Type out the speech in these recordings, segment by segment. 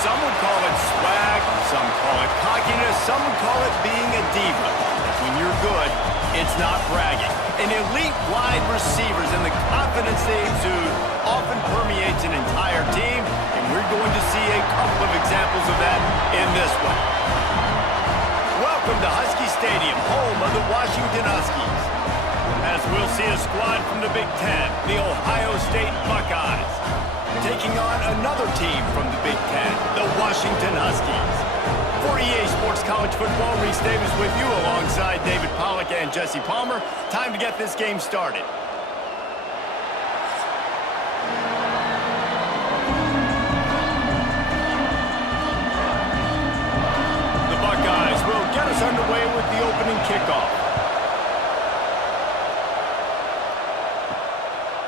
Some would call it swag, some call it cockiness, some would call it being a diva. When you're good, it's not bragging. An elite wide receivers and the confidence they exude often permeates an entire team, and we're going to see a couple of examples of that in this one. Welcome to Husky Stadium, home of the Washington Huskies. As we'll see a squad from the Big Ten, the Ohio State Buckeyes, taking on another team from the Big Ten, the Washington Huskies. For EA Sports College Football, Reese Davis with you alongside David Pollack and Jesse Palmer. Time to get this game started. The Buckeyes will get us underway with the opening kickoff.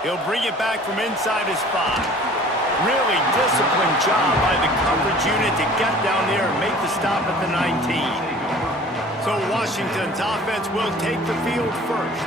He'll bring it back from inside his 5. Really disciplined job by the coverage unit to get down there and make the stop at the 19. So Washington's offense will take the field first.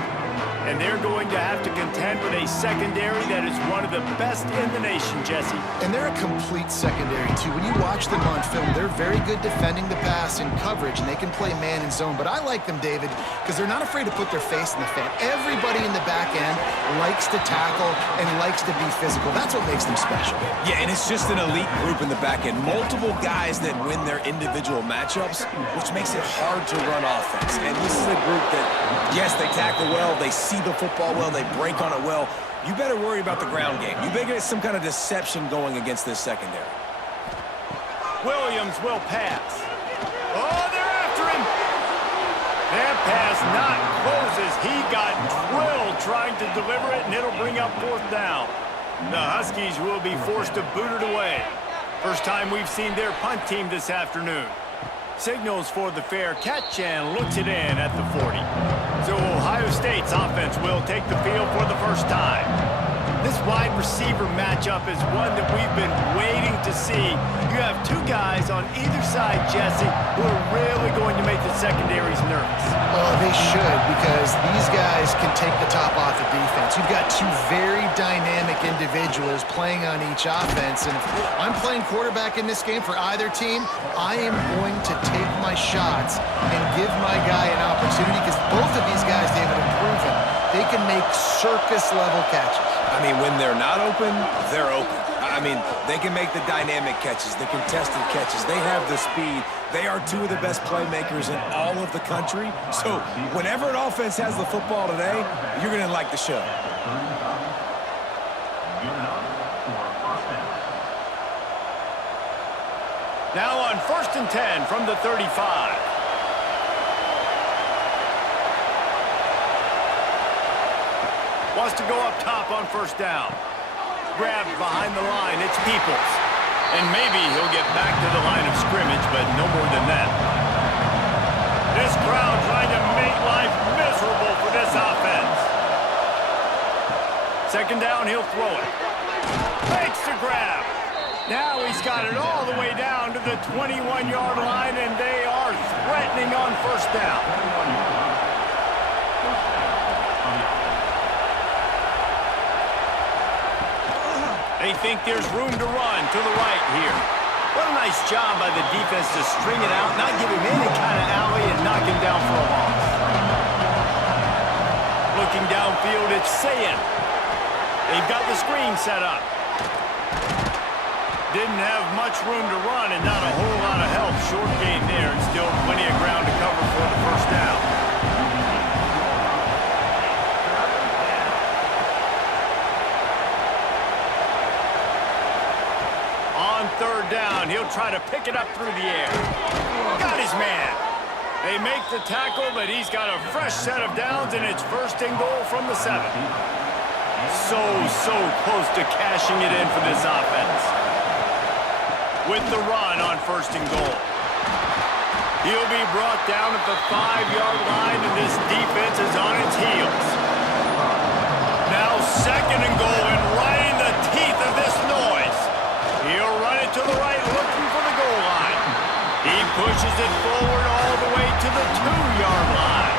And they're going to have to contend with a secondary that is one of the best in the nation, Jesse. And they're a complete secondary, too. When you watch them on film, they're very good defending the pass and coverage, and they can play man and zone. But I like them, David, because they're not afraid to put their face in the fan. Everybody in the back end likes to tackle and likes to be physical. That's what makes them special. Yeah, and it's just an elite group in the back end. Multiple guys that win their individual matchups, which makes it hard to run offense. And this is a group that, yes, they tackle well, they see the football well, they break on it well. You better worry about the ground game. You better get some kind of deception going against this secondary. Williams will pass. Oh, they're after him. That pass not close as he got drilled trying to deliver it, and it'll bring up 4th down. The Huskies will be forced to boot it away. First time we've seen their punt team this afternoon. Signals for the fair catch and looks it in at the 40. So Ohio State's offense will take the field for the first time. This wide receiver matchup is one that we've been waiting to see. You have two guys on either side, Jesse, who are really going to make the secondaries nervous. Well, they should, because these guys can take the top off the defense. You've got two very dynamic individuals playing on each offense, and if I'm playing quarterback in this game for either team, I am going to take my shots and give my guy an opportunity, because both of these guys, David, have proven they can make circus-level catches. I mean, when they're not open, they're open. I mean, they can make the dynamic catches, the contested catches. They have the speed. They are two of the best playmakers in all of the country. So whenever an offense has the football today, you're going to like the show. Now on 1st and 10 from the 35. Wants to go up top on 1st down. Grabbed behind the line, it's Peoples. And maybe he'll get back to the line of scrimmage, but no more than that. This crowd trying to make life miserable for this offense. 2nd down, he'll throw it. Makes the grab. Now he's got it all the way down to the 21-yard line, and they are threatening on 1st down. They think there's room to run to the right here. What a nice job by the defense to string it out, not give him any kind of alley, and knock him down for a loss. Looking downfield, it's Sayin. They've got the screen set up. Didn't have much room to run and not a whole lot of help. Short gain there, and still plenty of ground to cover for the 1st down. On 3rd down, he'll try to pick it up through the air. Got his man. They make the tackle, but he's got a fresh set of downs, and it's 1st and goal from the 7. So close to cashing it in for this offense. With the run on 1st and goal. He'll be brought down at the 5-yard line, and this defense is on its heels. Now 2nd and goal, and right in the teeth of this noise. He'll run it to the right, looking for the goal line. He pushes it forward all the way to the 2-yard line.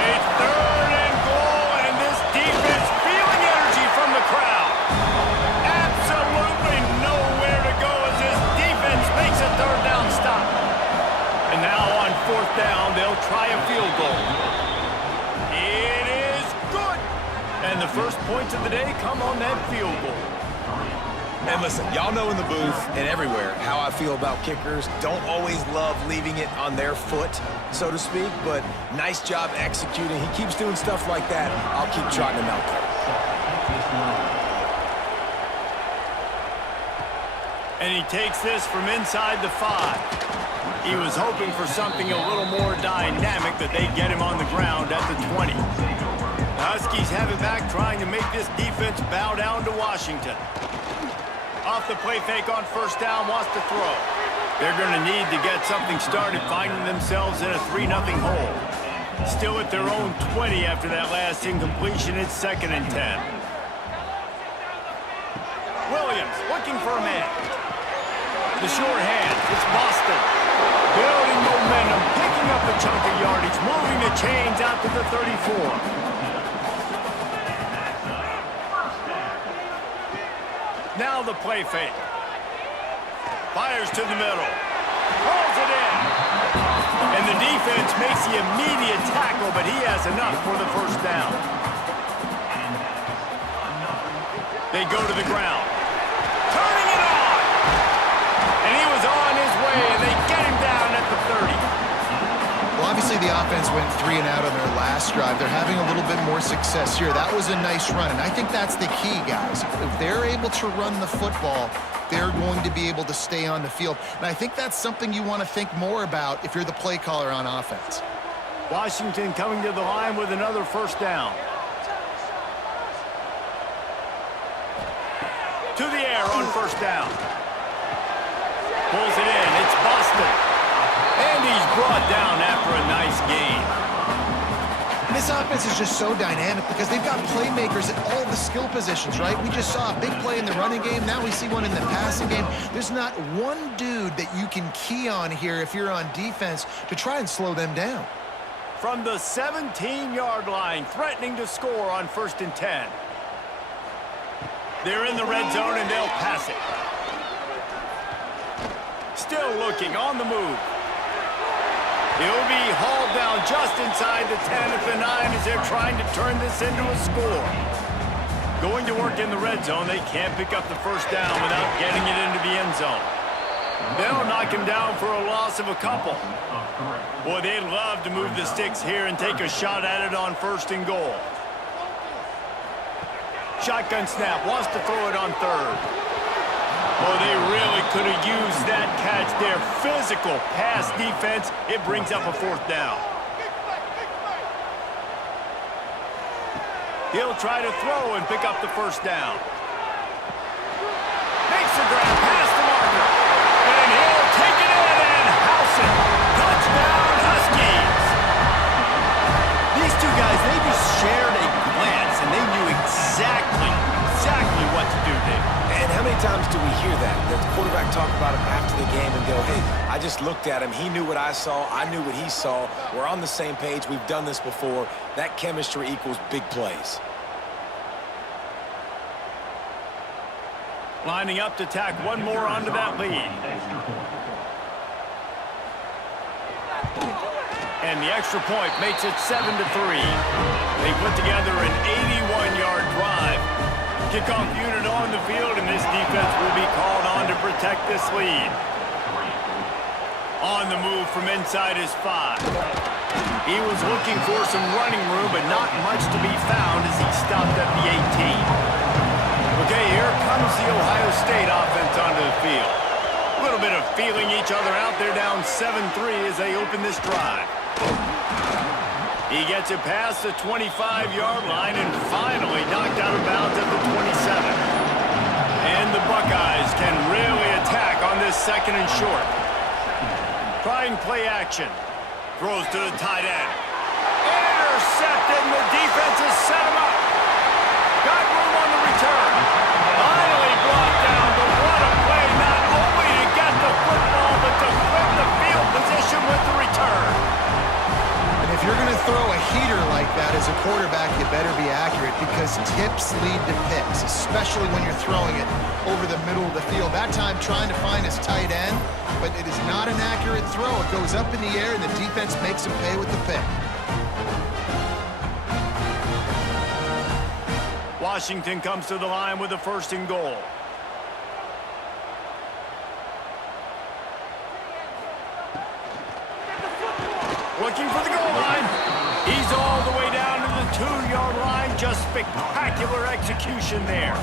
A 3rd and goal, and this defense feeling energy from the crowd. Absolutely nowhere to go as this try a field goal. It is good. And the first points of the day come on that field goal. And listen, y'all know in the booth and everywhere how I feel about kickers. Don't always love leaving it on their foot, so to speak, but nice job executing. He keeps doing stuff like that. I'll keep trotting him out there. And he takes this from inside the 5. He was hoping for something a little more dynamic, that they get him on the ground at the 20. The Huskies have it back, trying to make this defense bow down to Washington. Off the play fake on first down, wants to throw. They're going to need to get something started, finding themselves in a 3-0 hole. Still at their own 20 after that last incompletion. It's 2nd and 10. Williams looking for a man. The short hand, it's Boston. Building momentum, picking up a chunk of yardage, moving the chains out to the 34. Now the play fake. Fires to the middle. Rolls it in. And the defense makes the immediate tackle, but he has enough for the first down. They go to the ground. Turning it on. And he was on his way, and they get him down at the 30. Well, obviously the offense went 3 and out on their last drive. They're having a little bit more success here. That was a nice run, and I think that's the key, guys. If they're able to run the football, they're going to be able to stay on the field. And I think that's something you want to think more about if you're the play caller on offense. Washington coming to the line with another first down. To the air on first down. Pulls it in. It's Boston. And he's brought down after a nice gain. This offense is just so dynamic because they've got playmakers at all the skill positions, right? We just saw a big play in the running game. Now we see one in the passing game. There's not one dude that you can key on here if you're on defense to try and slow them down. From the 17-yard line, threatening to score on 1st and 10. They're in the red zone, and they'll pass it. Still looking on the move. He'll be hauled down just inside the 10 at the 9 as they're trying to turn this into a score. Going to work in the red zone, they can't pick up the first down without getting it into the end zone. They'll knock him down for a loss of a couple. Boy, they'd love to move the sticks here and take a shot at it on 1st and goal. Shotgun snap, wants to throw it on 3rd. Oh, they really could have used that catch there. Physical pass defense. It brings up a 4th down. He'll try to throw and pick up the first down. Makes the grab past the marker. And he'll take it in and house it. Touchdown, Huskies. These two guys, they just shared a glance, and they knew exactly what to do there. And how many times do we hear that? The quarterback talk about him after the game and go, hey, I just looked at him. He knew what I saw. I knew what he saw. We're on the same page. We've done this before. That chemistry equals big plays. Lining up to tack one more onto that lead. And the extra point makes it 7-3. They put together an 81-yard drive. Kickoff unit on the field, and this defense will be called on to protect this lead. On the move from inside his 5. He was looking for some running room, but not much to be found as he stopped at the 18. Okay, here comes the Ohio State offense onto the field. A little bit of feeling each other out. They're down 7-3 as they open this drive. He gets it past the 25-yard line and finally knocked out of bounds at the 27. And the Buckeyes can really attack on this 2nd and short. Trying play action. Throws to the tight end. Intercepted, and the defense has set him up. Got room on the return. Finally brought down, but what a play, not only to get the football, but to flip the field position with the return. If you're going to throw a heater like that as a quarterback, you better be accurate because tips lead to picks, especially when you're throwing it over the middle of the field. That time trying to find his tight end, but it is not an accurate throw. It goes up in the air, and the defense makes him pay with the pick. Washington comes to the line with a 1st and goal. Looking for the goal line. He's all the way down to the 2-yard line. Just spectacular execution there.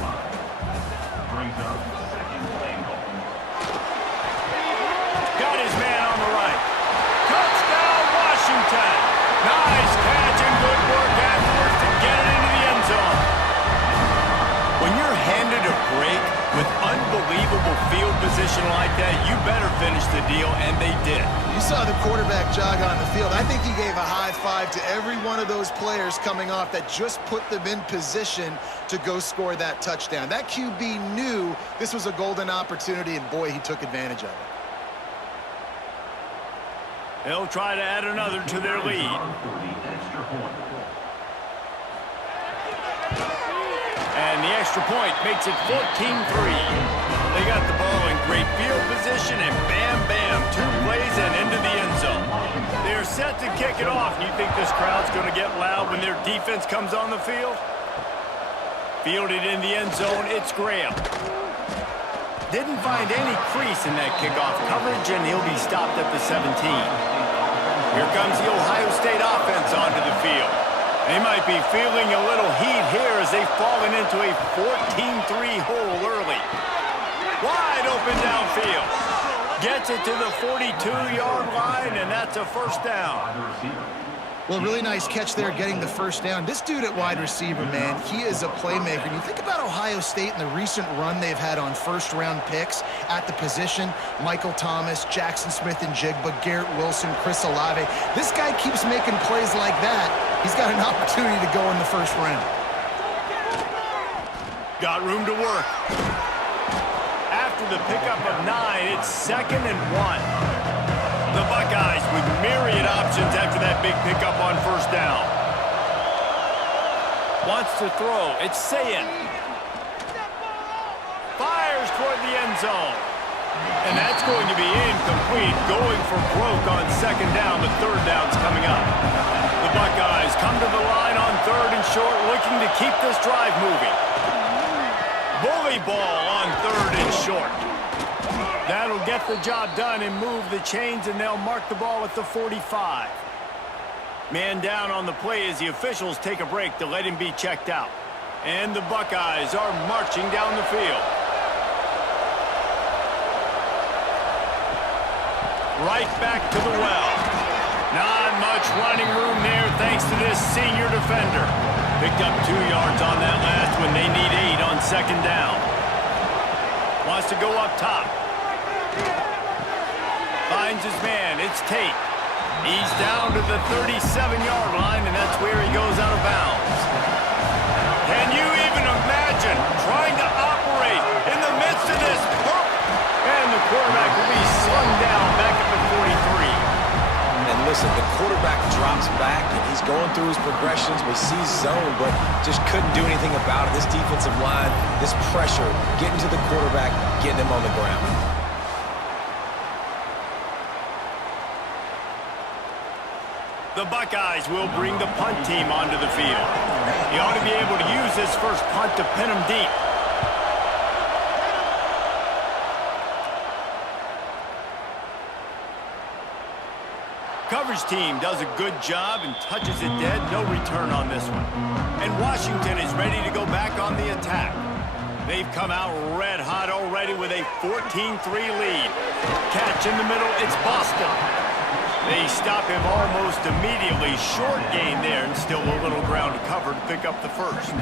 Got his man on the right. Touchdown, Washington. Nice catch and good work afterwards to get it into the end zone. When you're handed a break with unbelievable field position like that, you better finish the deal, and they did. You saw the quarterback jog on the field. I think he gave a high five to every one of those players coming off that just put them in position to go score that touchdown. That QB knew this was a golden opportunity, and boy, he took advantage of it. They'll try to add another to their lead. And the extra point makes it 14-3. They got the ball in great field position, and bam, bam, 2 plays and into the end zone. They're set to kick it off. You think this crowd's going to get loud when their defense comes on the field? Fielded in the end zone, it's Graham. Didn't find any crease in that kickoff coverage, and he'll be stopped at the 17. Here comes the Ohio State offense onto the field. They might be feeling a little heat here as they've fallen into a 14-3 hole early. Wide open downfield. Gets it to the 42-yard line, and that's a 1st down. Well, really nice catch there getting the 1st down. This dude at wide receiver, man, he is a playmaker. And you think about Ohio State and the recent run they've had on 1st-round picks at the position. Michael Thomas, Jackson Smith-Njigba, Garrett Wilson, Chris Olave. This guy keeps making plays like that. He's got an opportunity to go in the 1st round. Got room to work. After the pickup of 9, it's 2nd and 1. The Buckeyes with myriad options after that big pickup on 1st down. Wants to throw. It's Sayin. Fires toward the end zone. And that's going to be incomplete. Going for broke on 2nd down. The 3rd down's coming up. The Buckeyes come to the line on 3rd and short, looking to keep this drive moving. Bully ball on 3rd and short. That'll get the job done and move the chains, and they'll mark the ball at the 45. Man down on the play as the officials take a break to let him be checked out. And the Buckeyes are marching down the field. Right back to the well. Not much running room there thanks to this senior defender. Picked up 2 yards on that last when they need 8 on 2nd down. Wants to go up top. Finds his man. It's Tate. He's down to the 37-yard line, and that's where he goes out of bounds. Can you even imagine trying to operate in the midst of this pump? And the quarterback will be slung down back at the 43. And listen, the quarterback drops back, and he's going through his progressions. We see zone, but just couldn't do anything about it. This defensive line, this pressure, getting to the quarterback, getting him on the ground. The Buckeyes will bring the punt team onto the field. He ought to be able to use this first punt to pin him deep. Coverage team does a good job and touches it dead. No return on this one. And Washington is ready to go back on the attack. They've come out red hot already with a 14-3 lead. Catch in the middle, it's Boston. They stop him almost immediately. Short gain there, and still a little ground to cover to pick up the 1st.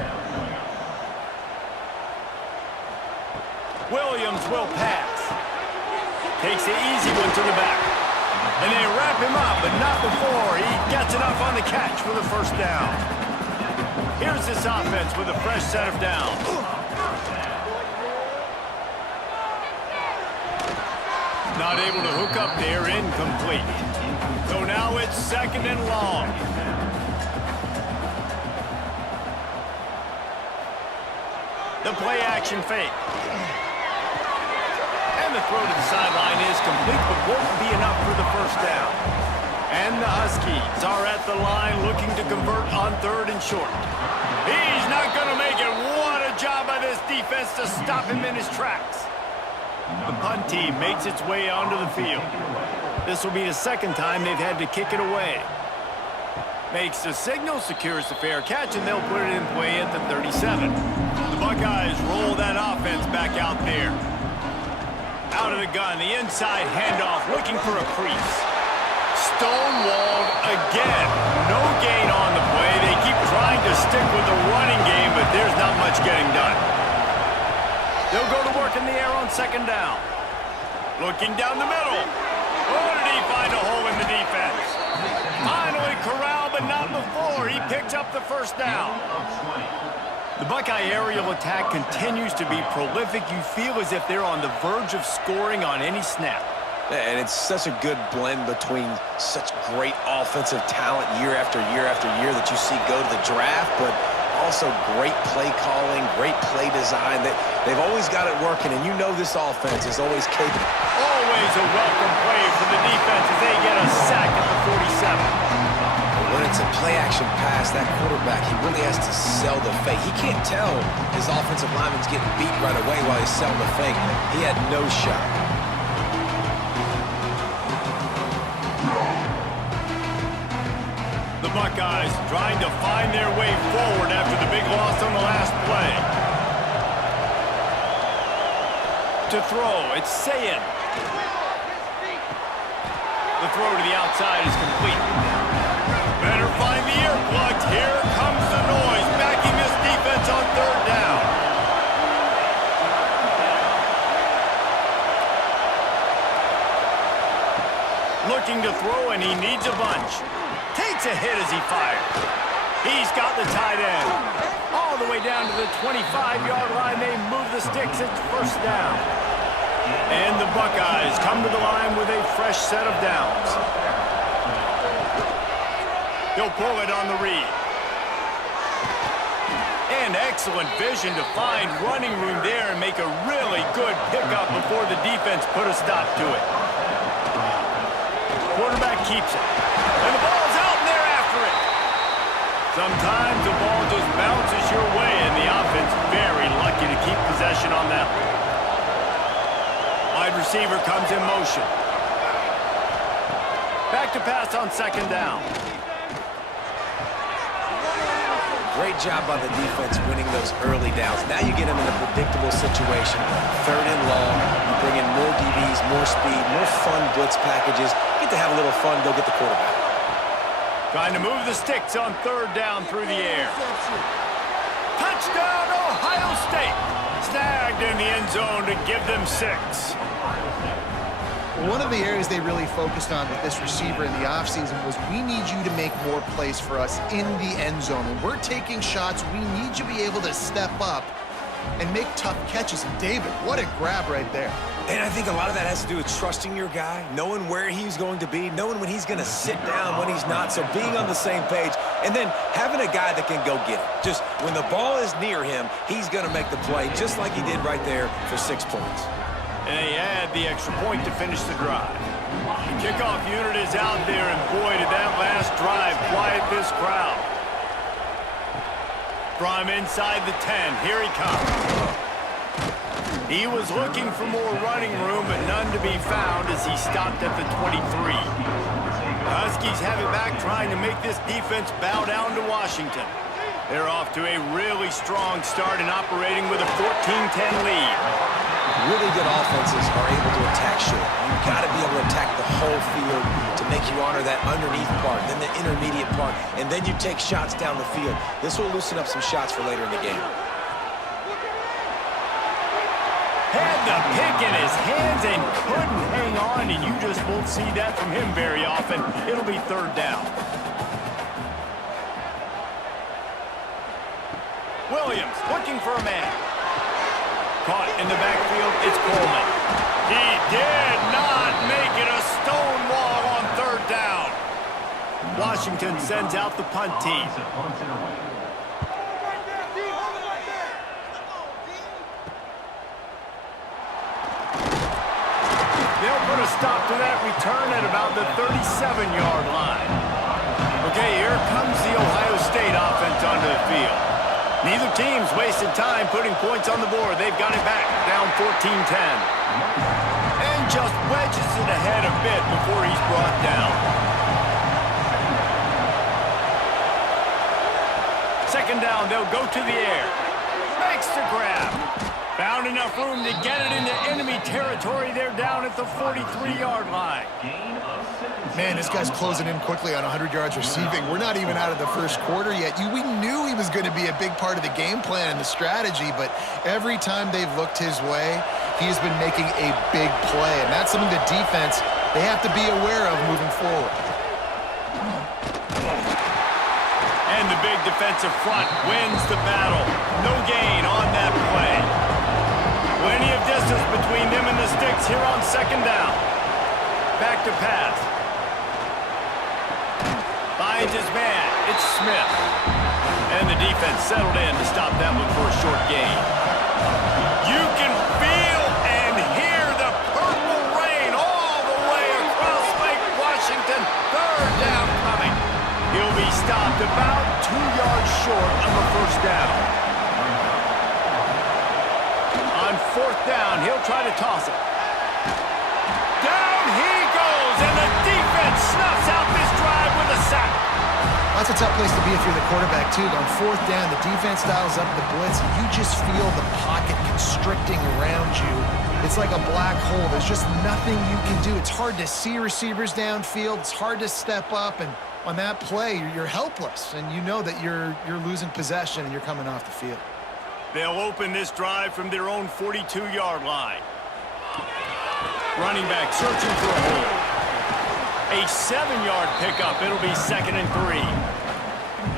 Williams will pass. Takes the easy one to the back. And they wrap him up, but not before he gets enough on the catch for the 1st down. Here's this offense with a fresh set of downs. Not able to hook up there, incomplete. So now it's 2nd and long. The play action fake. And the throw to the sideline is complete, but won't be enough for the first down. And the Huskies are at the line looking to convert on 3rd and short. He's not going to make it. What a job by this defense to stop him in his tracks. The punt team makes its way onto the field. This will be the 2nd time they've had to kick it away. Makes the signal, secures the fair catch, and they'll put it in play at the 37. The Buckeyes roll that offense back out there. Out of the gun, the inside handoff, looking for a crease. Stonewalled again. No gain on the play. They keep trying to stick with the running game, but there's not much getting done. They'll go to work in the air on 2nd down. Looking down the middle. Oh, did he find a hole in the defense? Finally corralled, but not before. He picks up the 1st down. The Buckeye aerial attack continues to be prolific. You feel as if they're on the verge of scoring on any snap. And it's such a good blend between such great offensive talent year after year after year that you see go to the draft, but also great play calling, great play design. They've always got it working, and you know this offense is always capable. Always a welcome play for the defense as they get a sack at the 47. When it's a play-action pass, that quarterback, he really has to sell the fake. He can't tell his offensive lineman's getting beat right away while he's selling the fake. He had no shot. The Buckeyes trying to find their way forward after the big loss on the last play. To throw, it's Sayin. The throw to the outside is complete. Better find the earplugs. Here comes the noise, backing this defense on 3rd down. Looking to throw, and he needs a bunch. Takes a hit as he fires. He's got the tight end. All the way down to the 25-yard line. They move the sticks. It's 1st down. And the Buckeyes come to the line with a fresh set of downs. He'll pull it on the read. And excellent vision to find running room there and make a really good pickup before the defense put a stop to it. Quarterback keeps it. And the ball's out, and they're after it. Sometimes the ball just bounces your way, and the offense very lucky to keep possession on that one. Wide receiver comes in motion. Back to pass on 2nd down. Great job by the defense winning those early downs. Now you get them in a predictable situation. 3rd and long. You bring in more DBs, more speed, more fun blitz packages. Get to have a little fun, go get the quarterback. Trying to move the sticks on 3rd down through the air. Touchdown, Ohio State. Snagged in the end zone to give them 6. One of the areas they really focused on with this receiver in the offseason was we need you to make more plays for us in the end zone. When we're taking shots, we need you to be able to step up and make tough catches. And David, what a grab right there. And I think a lot of that has to do with trusting your guy, knowing where he's going to be, knowing when he's going to sit down, when he's not. So being on the same page, and then having a guy that can go get it. Just when the ball is near him, he's going to make the play, just like he did right there for 6 points. And they add the extra point to finish the drive. The kickoff unit is out there, and boy, did that last drive quiet this crowd. From inside the 10, here he comes. He was looking for more running room, but none to be found as he stopped at the 23. The Huskies have it back, trying to make this defense bow down to Washington. They're off to a really strong start and operating with a 14-10 lead. Really good offenses are able to attack short. You've got to be able to attack the whole field to make you honor that underneath part, then the intermediate part, and then you take shots down the field. This will loosen up some shots for later in the game. Had the pick in his hands and couldn't hang on, and you just won't see that from him very often. It'll be 3rd down. Williams looking for a man. Caught in the backfield, it's Coleman. He did not make it, a stone wall on 3rd down. Washington sends out the punt team. They'll put a a stop to that return at about the 37-yard line. Okay, here comes the Ohio State offense onto the field. Neither team's wasted time putting points on the board. They've got it back, down 14-10. And just wedges it ahead a bit before he's brought down. Second down, they'll go to the air. Makes the grab. Found enough room to get it into enemy territory. They're down at the 43-yard line. Man, this guy's closing in quickly on 100 yards receiving. We're not even out of the first quarter yet. We knew he was going to be a big part of the game plan and the strategy, but every time they've looked his way, he's been making a big play, and that's something the defense, they have to be aware of moving forward. And the big defensive front wins the battle. No gain on that play. Plenty of distance between them and the sticks here on second down. Back to pass. Finds his man. It's Smith. And the defense settled in to stop that one for a short gain. You can feel and hear the purple rain all the way across Lake Washington. Third down coming. He'll be stopped about 2 yards short of the first down. On fourth down, he'll try to toss it. Down he goes, and the defense snuffs out this drive with a sack. That's a tough place to be if you're the quarterback, too. On fourth down, the defense dials up the blitz, and you just feel the pocket constricting around you. It's like a black hole. There's just nothing you can do. It's hard to see receivers downfield. It's hard to step up, and on that play, you're helpless, and you know that you're losing possession and you're coming off the field. They'll open this drive from their own 42-yard line. Running back searching for a hole. A 7-yard pickup. It'll be 2nd and 3.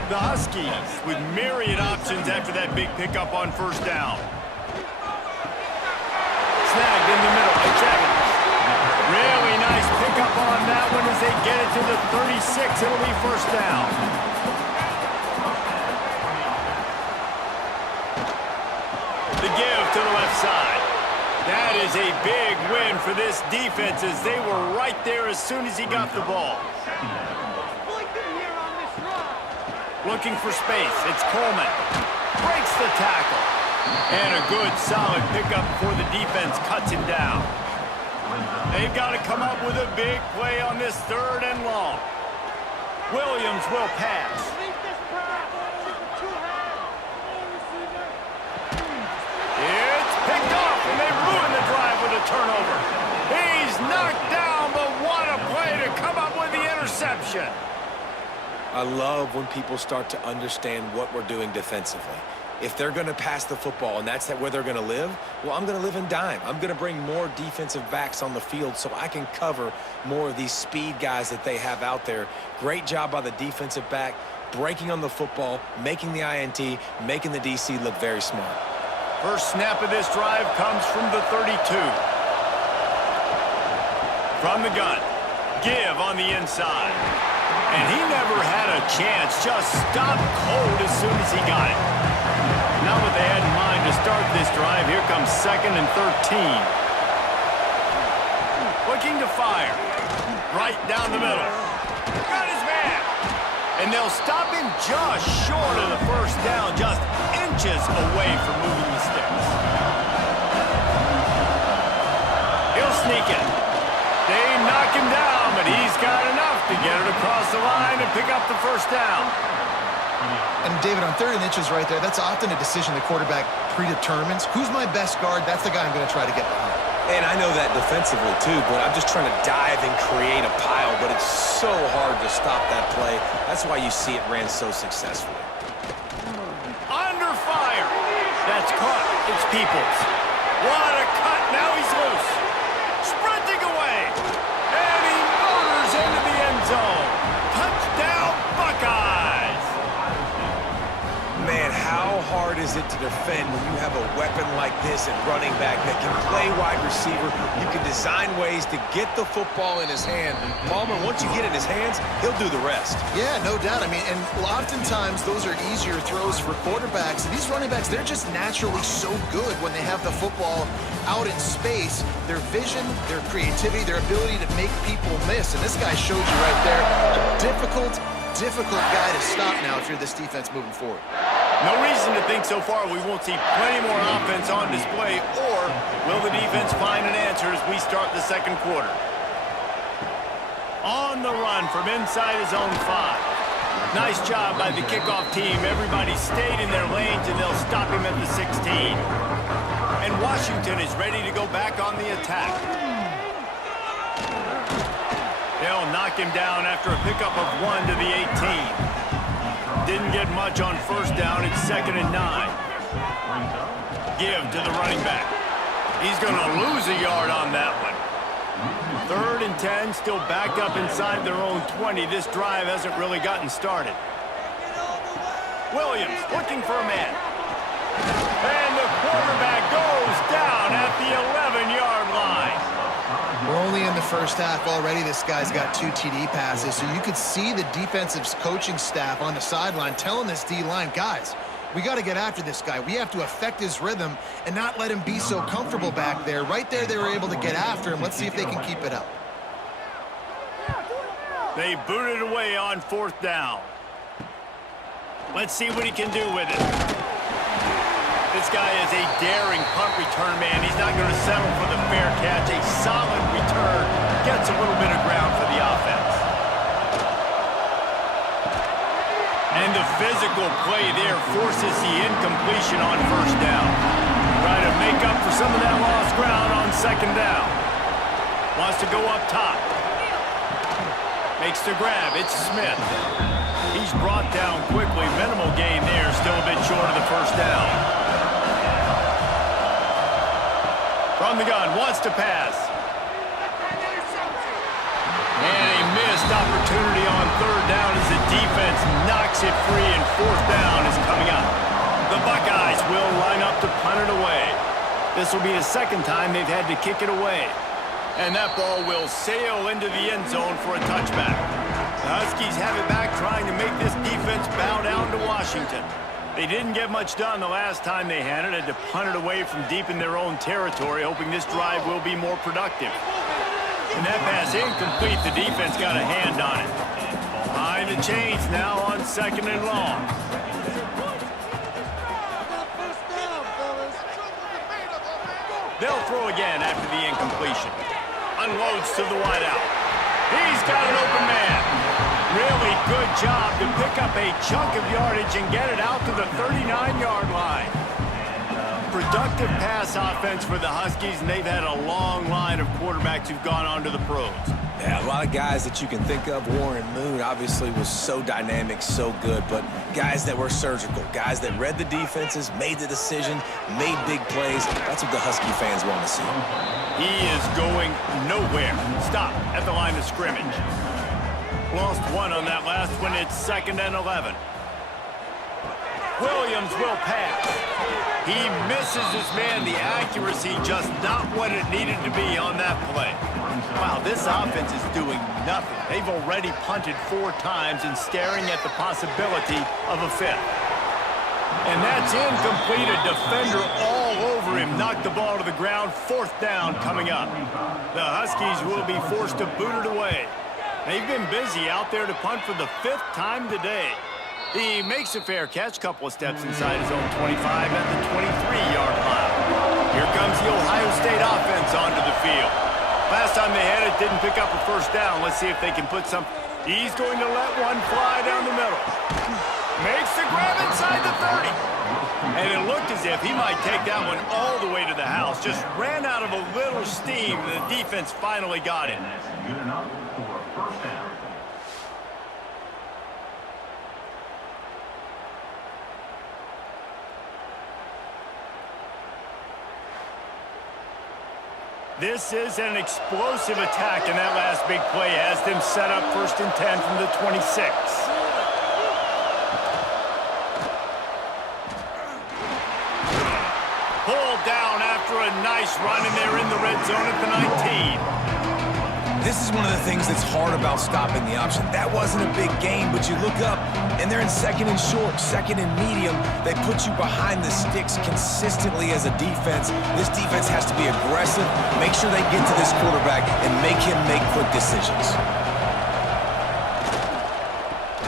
The Huskies with myriad options after that big pickup on first down. Snagged in the middle. It's Evans. Really nice pickup on that one as they get it to the 36. It'll be first down. The give to the left side. That is a big win for this defense as they were right there as soon as he got the ball. Looking for space. It's Coleman. Breaks the tackle. And a good, solid pickup before the defense cuts him down. They've got to come up with a big play on this 3rd and long. Williams will pass. It's picked off, and they ruin the drive with a turnover. He's knocked down, but what a play to come up with the interception. I love when people start to understand what we're doing defensively. If they're going to pass the football and that's where they're going to live, well, I'm going to live in dime. I'm going to bring more defensive backs on the field so I can cover more of these speed guys that they have out there. Great job by the defensive back, breaking on the football, making the INT, making the DC look very smart. First snap of this drive comes from the 32. From the gun, give on the inside. And he never had a chance, just stopped cold as soon as he got it. Not what they had in mind to start this drive. Here comes 2nd and 13. Looking to fire. Right down the middle. Got his man. And they'll stop him just short of the first down, just inches away from moving the sticks. He'll sneak it. They knock him down, but he's got enough to get it across the line and pick up the first down. And, David, on 3rd and inches right there, that's often a decision the quarterback predetermines. Who's my best guard? That's the guy I'm going to try to get behind. And I know that defensively, too, but I'm just trying to dive and create a pile, but it's so hard to stop that play. That's why you see it ran so successfully. Under fire. That's caught. It's Peoples. What a cut. Now he's loose. Sprinting away. And he motors into the end zone. Touchdown, Buckeyes. Man, how hard is is it to defend when you have a weapon like this at running back that can play wide receiver? You can design ways to get the football in his hand. Palmer, once you get it in his hands, he'll do the rest. Yeah, no doubt. I mean, and oftentimes those are easier throws for quarterbacks. And these running backs, they're just naturally so good when they have the football out in space. Their vision, their creativity, their ability to make people miss. And this guy showed you right there a difficult guy to stop now if you're this defense moving forward. No reason to think so far we won't see plenty more offense on display, or will the defense find an answer as we start the second quarter? On the run from inside his own 5. Nice job by the kickoff team. Everybody stayed in their lanes, and they'll stop him at the 16. And Washington is ready to go back on the attack. They'll knock him down after a pickup of 1 to the 18. Didn't get much on first down. It's 2nd and 9. Give to the running back. He's going to lose a yard on that one. 3rd and 10, still backed up inside their own 20. This drive hasn't really gotten started. Williams looking for a man. And the quarterback goes down at the 11-yard line. We're only in the first half already. This guy's got 2 TD passes, so you could see the defensive coaching staff on the sideline telling this D-line, guys, we got to get after this guy. We have to affect his rhythm and not let him be so comfortable back there. Right there, they were able to get after him. Let's see if they can keep it up. They booted away on 4th down. Let's see what he can do with it. This guy is a daring punt return man. He's not going to settle for the fair catch. A solid return. Gets a little bit of ground for the offense. And the physical play there forces the incompletion on 1st down. Try to make up for some of that lost ground on 2nd down. Wants to go up top. Makes the grab. It's Smith. He's brought down quickly. Minimal gain there. Still a bit short of the 1st down. From the gun, wants to pass. And a missed opportunity on 3rd down as the defense knocks it free, and 4th down is coming up. The Buckeyes will line up to punt it away. This will be the 2nd time they've had to kick it away. And that ball will sail into the end zone for a touchback. The Huskies have it back, trying to make this defense bow down to Washington. They didn't get much done the last time they had it. Had to punt it away from deep in their own territory, hoping this drive will be more productive. And that pass incomplete. The defense got a hand on it. Behind the chains now on 2nd and long. They'll throw again after the incompletion. Unloads to the wideout. He's got an open man. Really good job to pick up a chunk of yardage and get it out to the 39-yard line. Productive pass offense for the Huskies, and they've had a long line of quarterbacks who've gone on to the pros. Yeah, a lot of guys that you can think of. Warren Moon obviously was so dynamic, so good, but guys that were surgical, guys that read the defenses, made the decision, made big plays. That's what the Husky fans want to see. He is going nowhere. Stop at the line of scrimmage. Lost 1 on that last one. It's 2nd and 11. Williams will pass. He misses his man. The accuracy just not what it needed to be on that play. Wow, this offense is doing nothing. They've already punted 4 times and staring at the possibility of a 5th. And that's incomplete. A defender all over him. Knocked the ball to the ground. 4th down coming up. The Huskies will be forced to boot it away. They've been busy out there to punt for the 5th time today. He makes a fair catch, couple of steps inside his own 25 at the 23-yard line. Here comes the Ohio State offense onto the field. Last time they had it, didn't pick up a 1st down. Let's see if they can put some. He's going to let one fly down the middle. Makes the grab inside the 30. And it looked as if he might take that one all the way to the house. Just ran out of a little steam. The defense finally got it. Good enough for a 1st down. This is an explosive attack, and that last big play has them set up 1st and 10 from the 26. Nice run, and they're in the red zone at the 19. This is one of the things that's hard about stopping the option. That wasn't a big gain, but you look up, and they're in second and short, second and medium. They put you behind the sticks consistently as a defense. This defense has to be aggressive, make sure they get to this quarterback, and make him make quick decisions.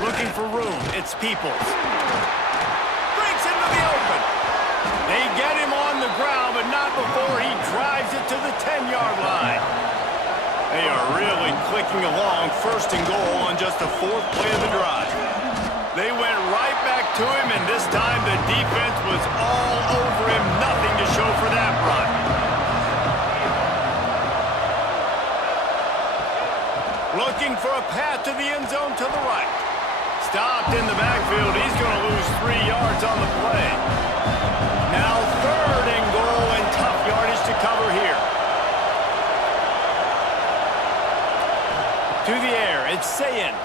Looking for room, it's Peoples. Breaks into the open. They get him on the ground, but not before he drives it to the 10-yard line. They are really clicking along, first and goal on just the 4th play of the drive. They went right back to him, and this time the defense was all over him. Nothing to show for that run. Looking for a path to the end zone to the right. Stopped in the backfield. He's going to lose 3 yards on the play. Now 3rd and goal, and tough yardage to cover here. To the air, it's Sayin.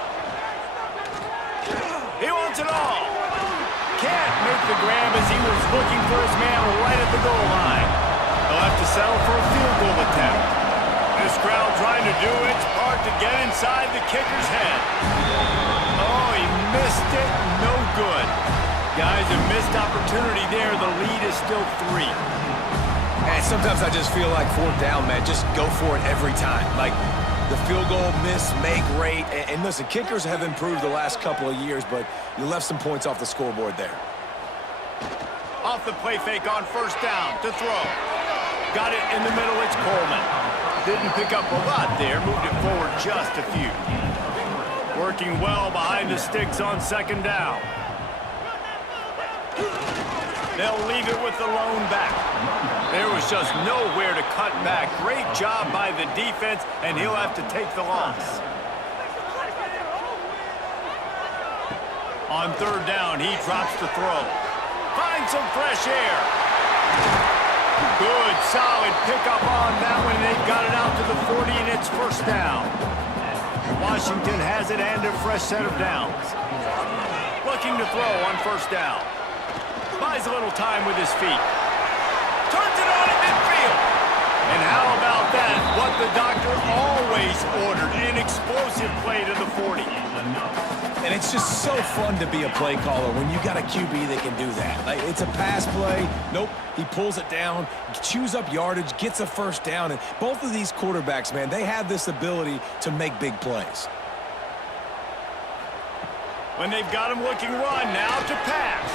He wants it all. Can't make the grab as he was looking for his man right at the goal line. They'll have to settle for a field goal attempt. This crowd trying to do its part to get inside the kicker's head. Oh, he missed it. No good. Guys, a missed opportunity there. The lead is still 3. And sometimes I just feel like 4th down, man. Just go for it every time. Like, the field goal miss, make rate. And listen, kickers have improved the last couple of years, but you left some points off the scoreboard there. Off the play fake on 1st down to throw. Got it in the middle, it's Coleman. Didn't pick up a lot there, moved it forward just a few. Working well behind the sticks on 2nd down. They'll leave it with the lone back. There was just nowhere to cut back. Great job by the defense, and he'll have to take the loss. On 3rd down, he drops the throw. Finds some fresh air. Good, solid pickup on that one. They've got it out to the 40, and it's 1st down. Washington has it and a fresh set of downs. Looking to throw on 1st down. Buys a little time with his feet. Turns it on at midfield. And how about that? What the doctor always ordered. An explosive play to the 40. And it's just so fun to be a play caller when you got a QB that can do that. Like, it's a pass play. Nope, he pulls it down, chews up yardage, gets a 1st down. And both of these quarterbacks, man, they have this ability to make big plays. When they've got him looking run, now to pass.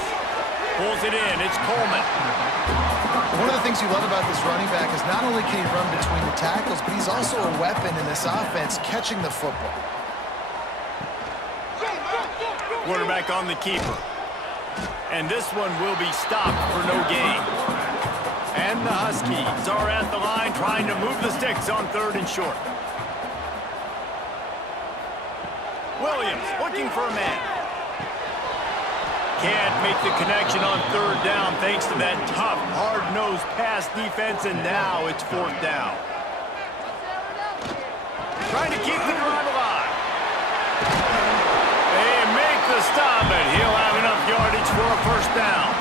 Pulls it in, it's Coleman. One of the things you love about this running back is not only can he run between the tackles, but he's also a weapon in this offense catching the football. Quarterback on the keeper. And this one will be stopped for no gain. And the Huskies are at the line trying to move the sticks on 3rd and short. Williams looking for a man. Can't make the connection on 3rd down thanks to that tough, hard-nosed pass defense, and now it's 4th down. Trying to keep the drive alive. They make the stop, and he'll have enough yardage for a 1st down.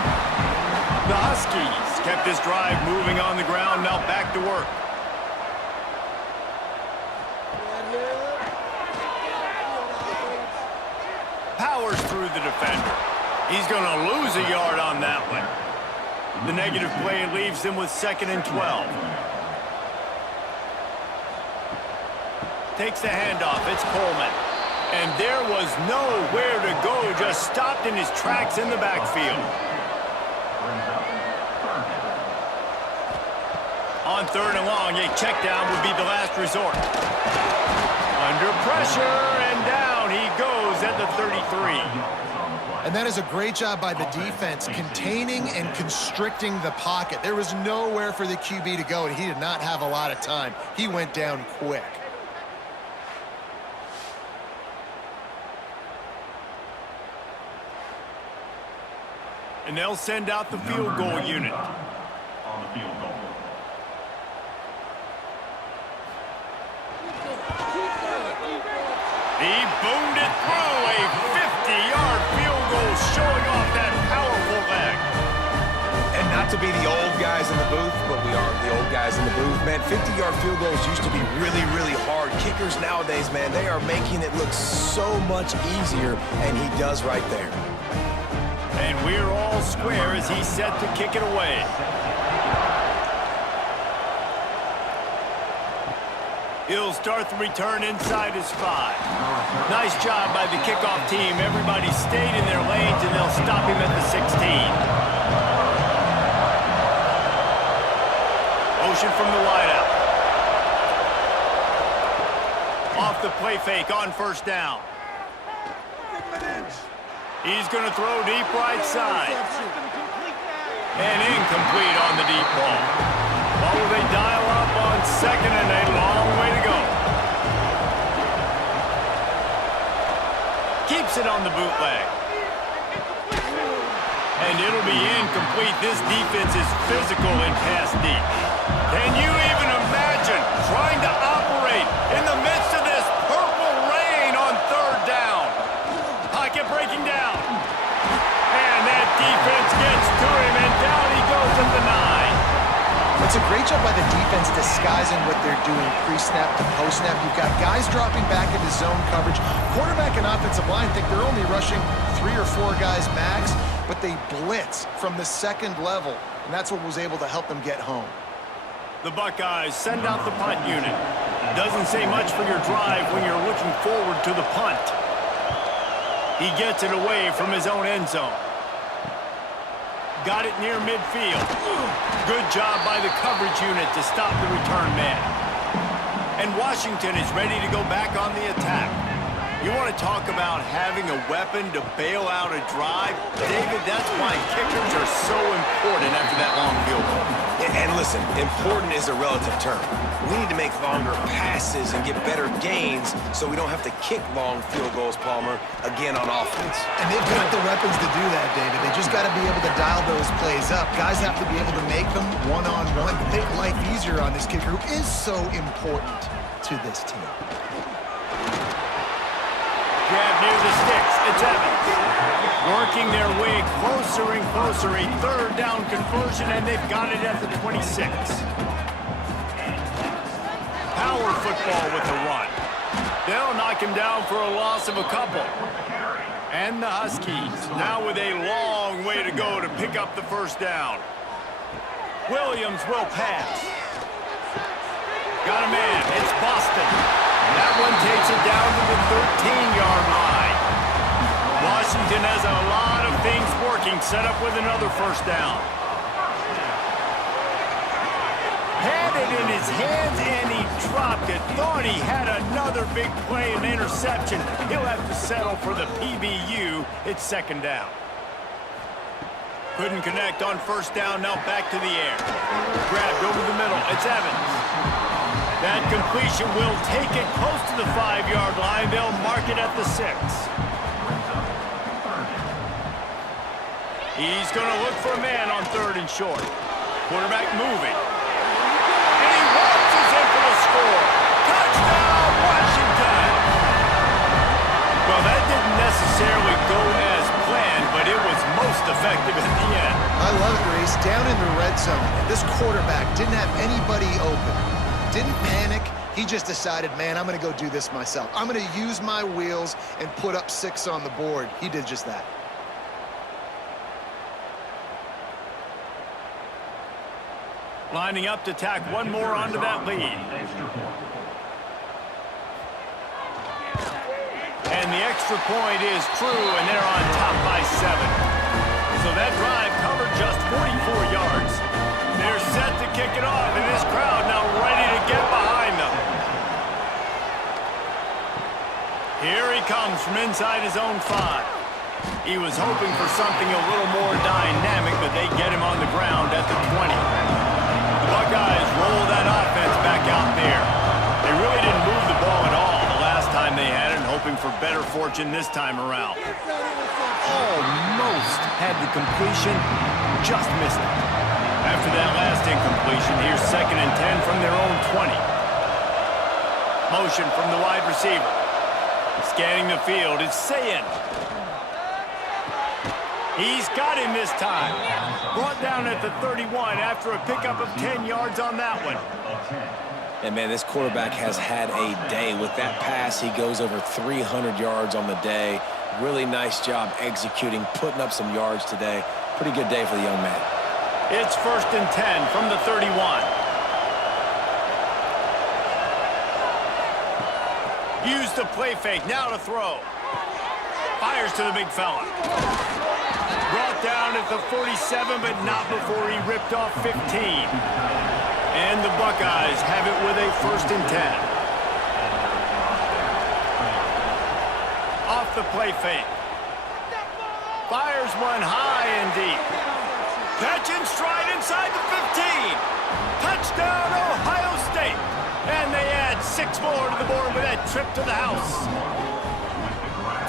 The Huskies kept this drive moving on the ground, now back to work. Powers through the defender. He's going to lose a yard on that one. The negative play leaves him with 2nd and 12. Takes the handoff. It's Coleman. And there was nowhere to go. Just stopped in his tracks in the backfield. On 3rd and long, a check down would be the last resort. Under pressure, and down he goes at the 33. And that is a great job by the defense, containing and constricting the pocket. There was nowhere for the QB to go, and he did not have a lot of time. He went down quick. And they'll send out the field goal unit. On the field goal. He boomed it through, a 50-yard field goal showing off that powerful leg. And not to be the old guy guys in the booth, but we aren't the old guys in the booth. Man, 50-yard field goals used to be really, really hard. Kickers nowadays, man, they are making it look so much easier, and he does right there. And we're all square as he's set to kick it away. He'll start the return inside his 5. Nice job by the kickoff team. Everybody stayed in their lanes, and they'll stop him at the 16. Motion from the wideout. Off the play fake on first down. He's going to throw deep right side. And incomplete on the deep ball. Well, will they dial up on second and a long way to go? Keeps it on the bootleg. And it'll be incomplete. This defense is physical and pass deep. Can you even imagine trying to operate in the midst of this purple rain on third down? Pocket breaking down. And that defense gets to him, and down he goes at the 9. It's a great job by the defense disguising what they're doing pre-snap to post-snap. You've got guys dropping back into zone coverage. Quarterback and offensive line think they're only rushing 3 or 4 guys max, but they blitz from the second level, and that's what was able to help them get home. The Buckeyes send out the punt unit. Doesn't say much for your drive when you're looking forward to the punt. He gets it away from his own end zone. Got it near midfield. Good job by the coverage unit to stop the return man. And Washington is ready to go back on the attack. You want to talk about having a weapon to bail out a drive? David, that's why kickers are so important after that long field goal. And listen, important is a relative term. We need to make longer passes and get better gains so we don't have to kick long field goals, Palmer, again on offense. And they've got the weapons to do that, David. They just got to be able to dial those plays up. Guys have to be able to make them one-on-one to make life easier on this kicker, who is so important to this team. Grab near the sticks. It's Evans. Working their way closer and closer. A third down conversion, and they've got it at the 26. Power football with the run. They'll knock him down for a loss of a couple. And the Huskies now with a long way to go to pick up the first down. Williams will pass. Got a man. It's Boston. That one takes it down to the 13-yard line. Washington has a lot of things working, set up with another first down. Had it in his hands, and he dropped it. Thought he had another big play and interception. He'll have to settle for the PBU. It's second down. Couldn't connect on first down, now back to the air. Grabbed over the middle. It's Evans. That completion will take it close to the 5-yard line. They'll mark it at the 6. He's going to look for a man on third and short. Quarterback moving. And he launches in for the score. Touchdown, Washington! Well, that didn't necessarily go as planned, but it was most effective at the end. I love it, Reese. Down in the red zone, this quarterback didn't have anybody open. Didn't panic. He just decided, man, I'm going to go do this myself. I'm going to use my wheels and put up 6 on the board. He did just that. Lining up to tack one more onto that lead. And the extra point is true, and they're on top by 7. So that drive covered just 44 yards. They're set to kick it off, and this crowd now ready to get behind them. Here he comes from inside his own 5. He was hoping for something a little more dynamic, but they get him on the ground at the 20. The Buckeyes roll that offense back out there. They really didn't move the ball at all the last time they had it, hoping for better fortune this time around. Almost had the completion, just missed it. After that last incompletion, here's 2nd and 10 from their own 20. Motion from the wide receiver. Scanning the field, it's Sayin. He's got him this time. Brought down at the 31 after a pickup of 10 yards on that one. And, man, this quarterback has had a day. With that pass, he goes over 300 yards on the day. Really nice job executing, putting up some yards today. Pretty good day for the young man. It's 1st and 10 from the 31. Use the play fake, now to throw. Fires to the big fella. Brought down at the 47, but not before he ripped off 15. And the Buckeyes have it with a 1st and 10. Off the play fake. Fires one high and deep. Catch and stride inside the 15. Touchdown, Ohio State. And they add 6 more to the board with that trip to the house.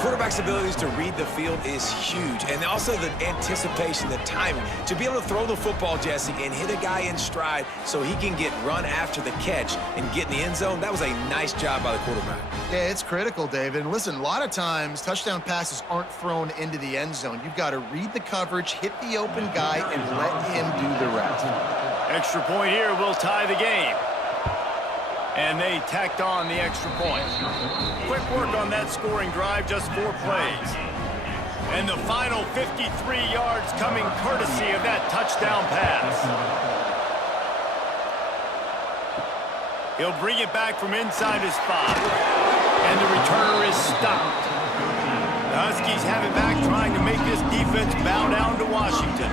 Quarterback's abilities to read the field is huge, and also the anticipation, the timing. To be able to throw the football, Jesse, and hit a guy in stride so he can get run after the catch and get in the end zone, that was a nice job by the quarterback. Yeah, it's critical, David. And listen, a lot of times touchdown passes aren't thrown into the end zone. You've got to read the coverage, hit the open guy, and let him do the rest. Extra point here will tie the game. And they tacked on the extra point. Quick work on that scoring drive, just 4 plays. And the final 53 yards coming courtesy of that touchdown pass. He'll bring it back from inside his 5. And the returner is stopped. The Huskies have it back, trying to make this defense bow down to Washington.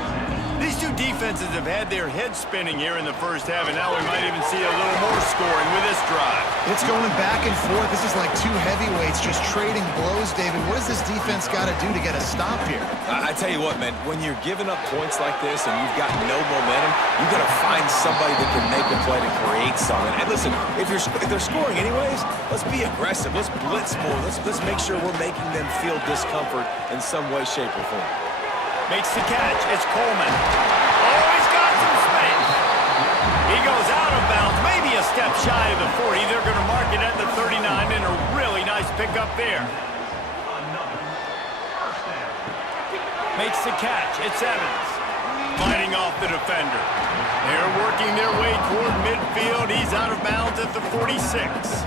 These two defenses have had their heads spinning here in the first half, and now we might even see a little more scoring with this drive. It's going back and forth. This is like 2 heavyweights just trading blows, David. What does this defense got to do to get a stop here? I tell you what, man, when you're giving up points like this and you've got no momentum, you've got to find somebody that can make a play to create something. And listen, if they're scoring anyways, let's be aggressive. Let's blitz more. Let's make sure we're making them feel discomfort in some way, shape, or form. Makes the catch. It's Coleman. Oh, he's got some space. He goes out of bounds, maybe a step shy of the 40. They're going to mark it at the 39, and a really nice pickup there. Makes the catch. It's Evans. Fighting off the defender. They're working their way toward midfield. He's out of bounds at the 46.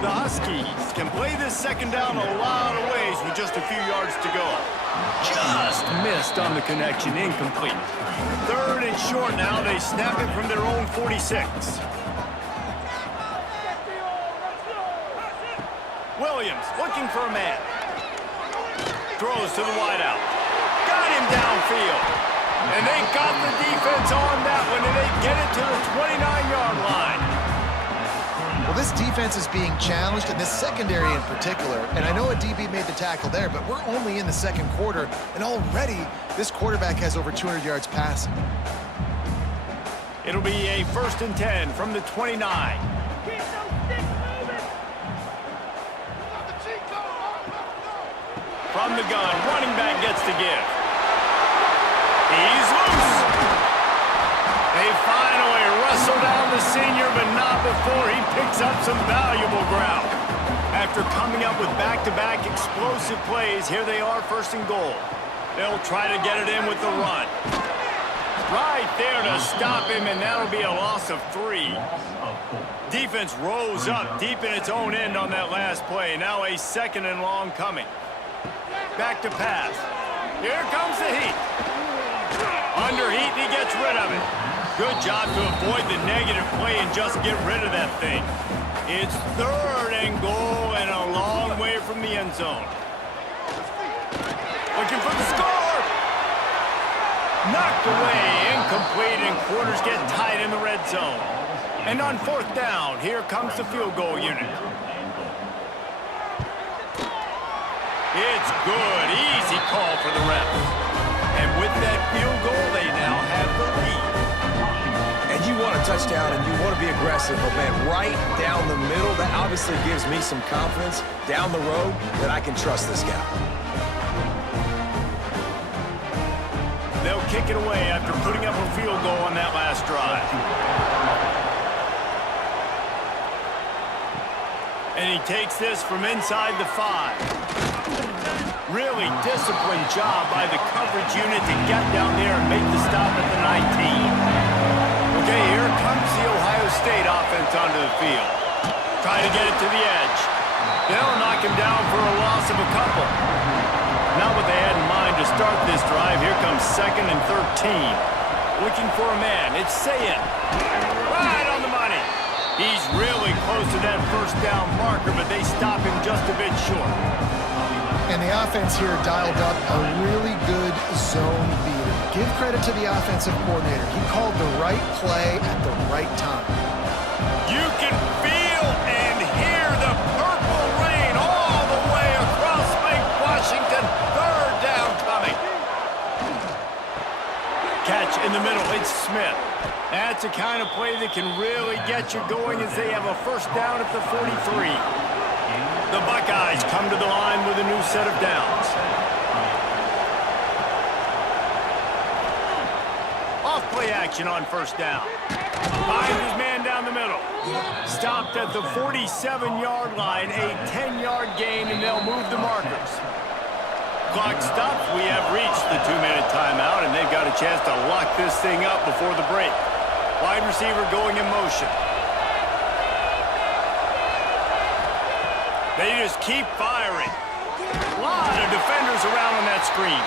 The Huskies can play this second down a lot of ways with just a few yards to go. Just missed on the connection, incomplete. 3rd and short now. They snap it from their own 46. Williams looking for a man. Throws to the wideout. Got him downfield. And they got the defense on that one, and they get it to the 29-yard line. Well, this defense is being challenged, and this secondary in particular. And I know a DB made the tackle there, but we're only in the 2nd quarter, and already this quarterback has over 200 yards passing. It'll be a 1st and 10 from the 29. From the gun, running back gets to give. He's loose. They finally wrestle down the senior, but not before he picks up some valuable ground. After coming up with back-to-back explosive plays, here they are, 1st and goal. They'll try to get it in with the run. Right there to stop him, and that'll be a loss of 3. Defense rose up deep in its own end on that last play. Now a 2nd and long coming. Back to pass. Here comes the heat. Under heat, he gets rid of it. Good job to avoid the negative play and just get rid of that thing. It's 3rd and goal and a long way from the end zone. Looking for the score. Knocked away, incomplete, and quarters get tight in the red zone. And on 4th down, here comes the field goal unit. It's good. Easy call for the ref. And with that field goal, they now have the lead. And you want a touchdown and you want to be aggressive, but man, right down the middle, that obviously gives me some confidence down the road that I can trust this guy. They'll kick it away after putting up a field goal on that last drive. And he takes this from inside the 5. Really disciplined job by the coverage unit to get down there and make the stop at the 19. Okay, here comes the Ohio State offense onto the field. Try to get it to the edge. They'll knock him down for a loss of a couple. Not what they had in mind to start this drive. Here comes 2nd and 13. Looking for a man. It's Sayin. Right on the money. He's really close to that first down marker, but they stop him just a bit short. And the offense here dialed up a really good zone beater. Give credit to the offensive coordinator. He called the right play at the right time. You can feel and hear the purple rain all the way across Lake Washington. 3rd down coming. Catch in the middle. It's Smith. That's the kind of play that can really get you going as they have a first down at the 43. The Buckeyes come to the line with a new set of downs. Off play action on first down. Finds his man down the middle. Stopped at the 47-yard line, a 10-yard gain, and they'll move the markers. Clock stops. We have reached the 2-minute timeout, and they've got a chance to lock this thing up before the break. Wide receiver going in motion. They just keep firing. A lot of defenders around on that screen.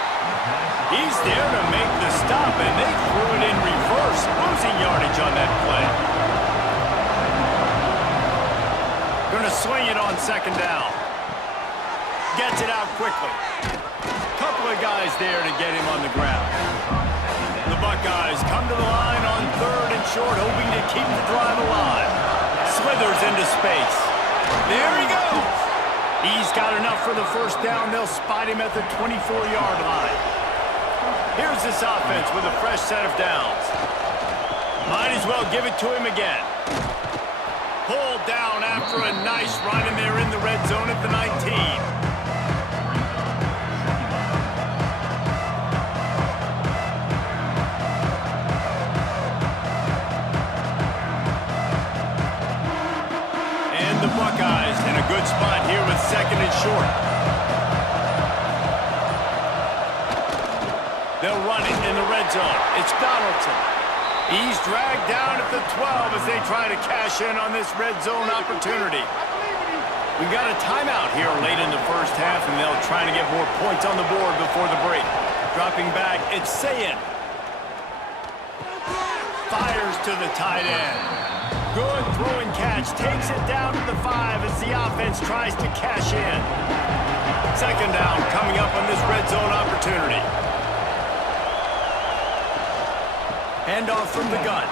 He's there to make the stop, and they threw it in reverse, losing yardage on that play. Going to swing it on 2nd down. Gets it out quickly. Couple of guys there to get him on the ground. The Buckeyes come to the line on 3rd and short, hoping to keep the drive alive. Slithers into space. There he goes. He's got enough for the first down. They'll spot him at the 24-yard line. Here's this offense with a fresh set of downs. Might as well give it to him again. Pulled down after a nice run, and they're in the red zone at the 19. The Buckeyes in a good spot here with 2nd and short. They'll run it in the red zone. It's Donaldson. He's dragged down at the 12 as they try to cash in on this red zone opportunity. We've got a timeout here late in the first half, and they'll try to get more points on the board before the break. Dropping back, it's Sayin. Fires to the tight end. Good throw and catch. Takes it down to the 5 as the offense tries to cash in. 2nd down coming up on this red zone opportunity. Handoff from the gun.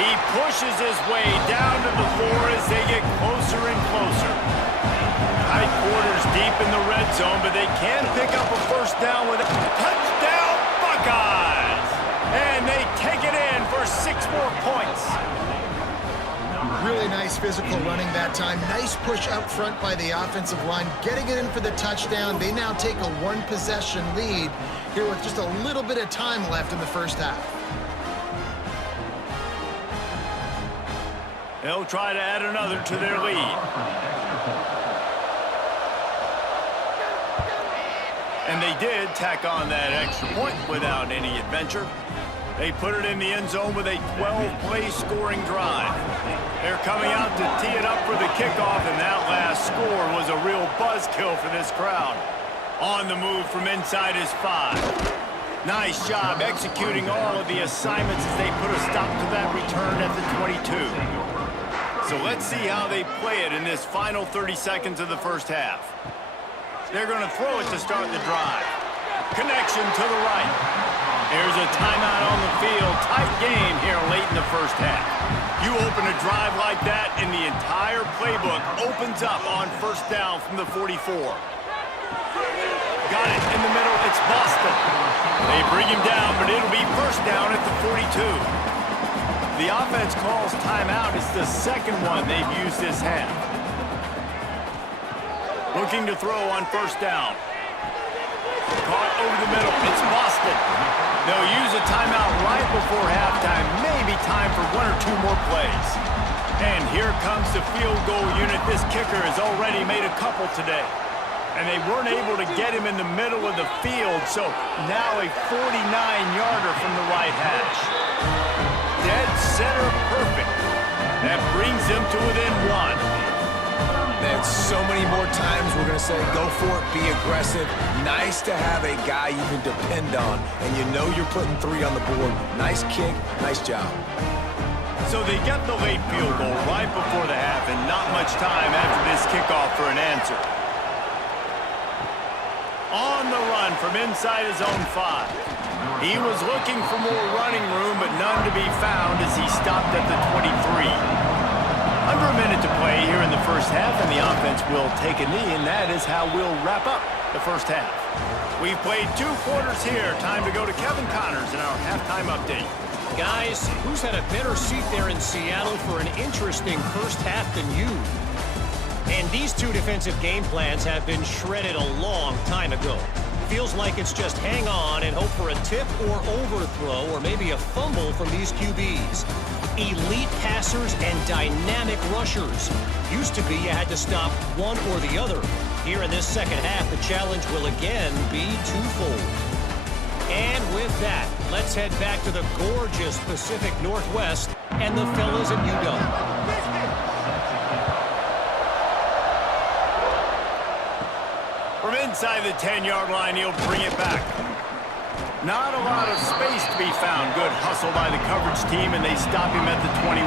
He pushes his way down to the 4 as they get closer and closer. Tight quarters deep in the red zone, but they can pick up a first down with a touchdown Buckeyes. And they take it in for 6 more points. Really nice physical running that time. Nice push up front by the offensive line, getting it in for the touchdown. They now take a 1-possession lead here with just a little bit of time left in the first half. They'll try to add another to their lead. And they did tack on that extra point without any adventure. They put it in the end zone with a 12-play scoring drive. They're coming out to tee it up for the kickoff, and that last score was a real buzzkill for this crowd. On the move from inside his 5. Nice job executing all of the assignments as they put a stop to that return at the 22. So let's see how they play it in this final 30 seconds of the first half. They're going to throw it to start the drive. Connection to the right. There's a timeout on the field. Tight game here late in the first half. You open a drive like that, and the entire playbook opens up on first down from the 44. Got it in the middle. It's Boston. They bring him down, but it'll be first down at the 42. The offense calls timeout. It's the second one they've used this half. Looking to throw on first down. Caught over the middle. It's Boston. They'll use a timeout right before halftime. Maybe time for 1 or 2 more plays. And here comes the field goal unit. This kicker has already made a couple today. And they weren't able to get him in the middle of the field, so now a 49-yarder from the right hash. Dead center perfect. That brings them to within 1. Man, so many more times we're going to say, go for it, be aggressive. Nice to have a guy you can depend on, and you know you're putting 3 on the board. Nice kick, nice job. So they get the late field goal right before the half, and not much time after this kickoff for an answer. On the run from inside his own 5. He was looking for more running room, but none to be found as he stopped at the 23. Under a minute to play here in the first half, and the offense will take a knee, and that is how we'll wrap up the first half. We've played 2 quarters here. Time to go to Kevin Connors in our halftime update. Guys, who's had a better seat there in Seattle for an interesting first half than you? And these 2 defensive game plans have been shredded a long time ago. Feels like it's just hang on and hope for a tip or overthrow or maybe a fumble from these QBs. Elite passers and dynamic rushers. Used to be you had to stop one or the other. Here in this second half, the challenge will again be twofold. And with that, let's head back to the gorgeous Pacific Northwest and the fellas at UW. From inside the 10-yard line, he'll bring it back. Not a lot of space to be found. Good hustle by the coverage team, and they stop him at the 21.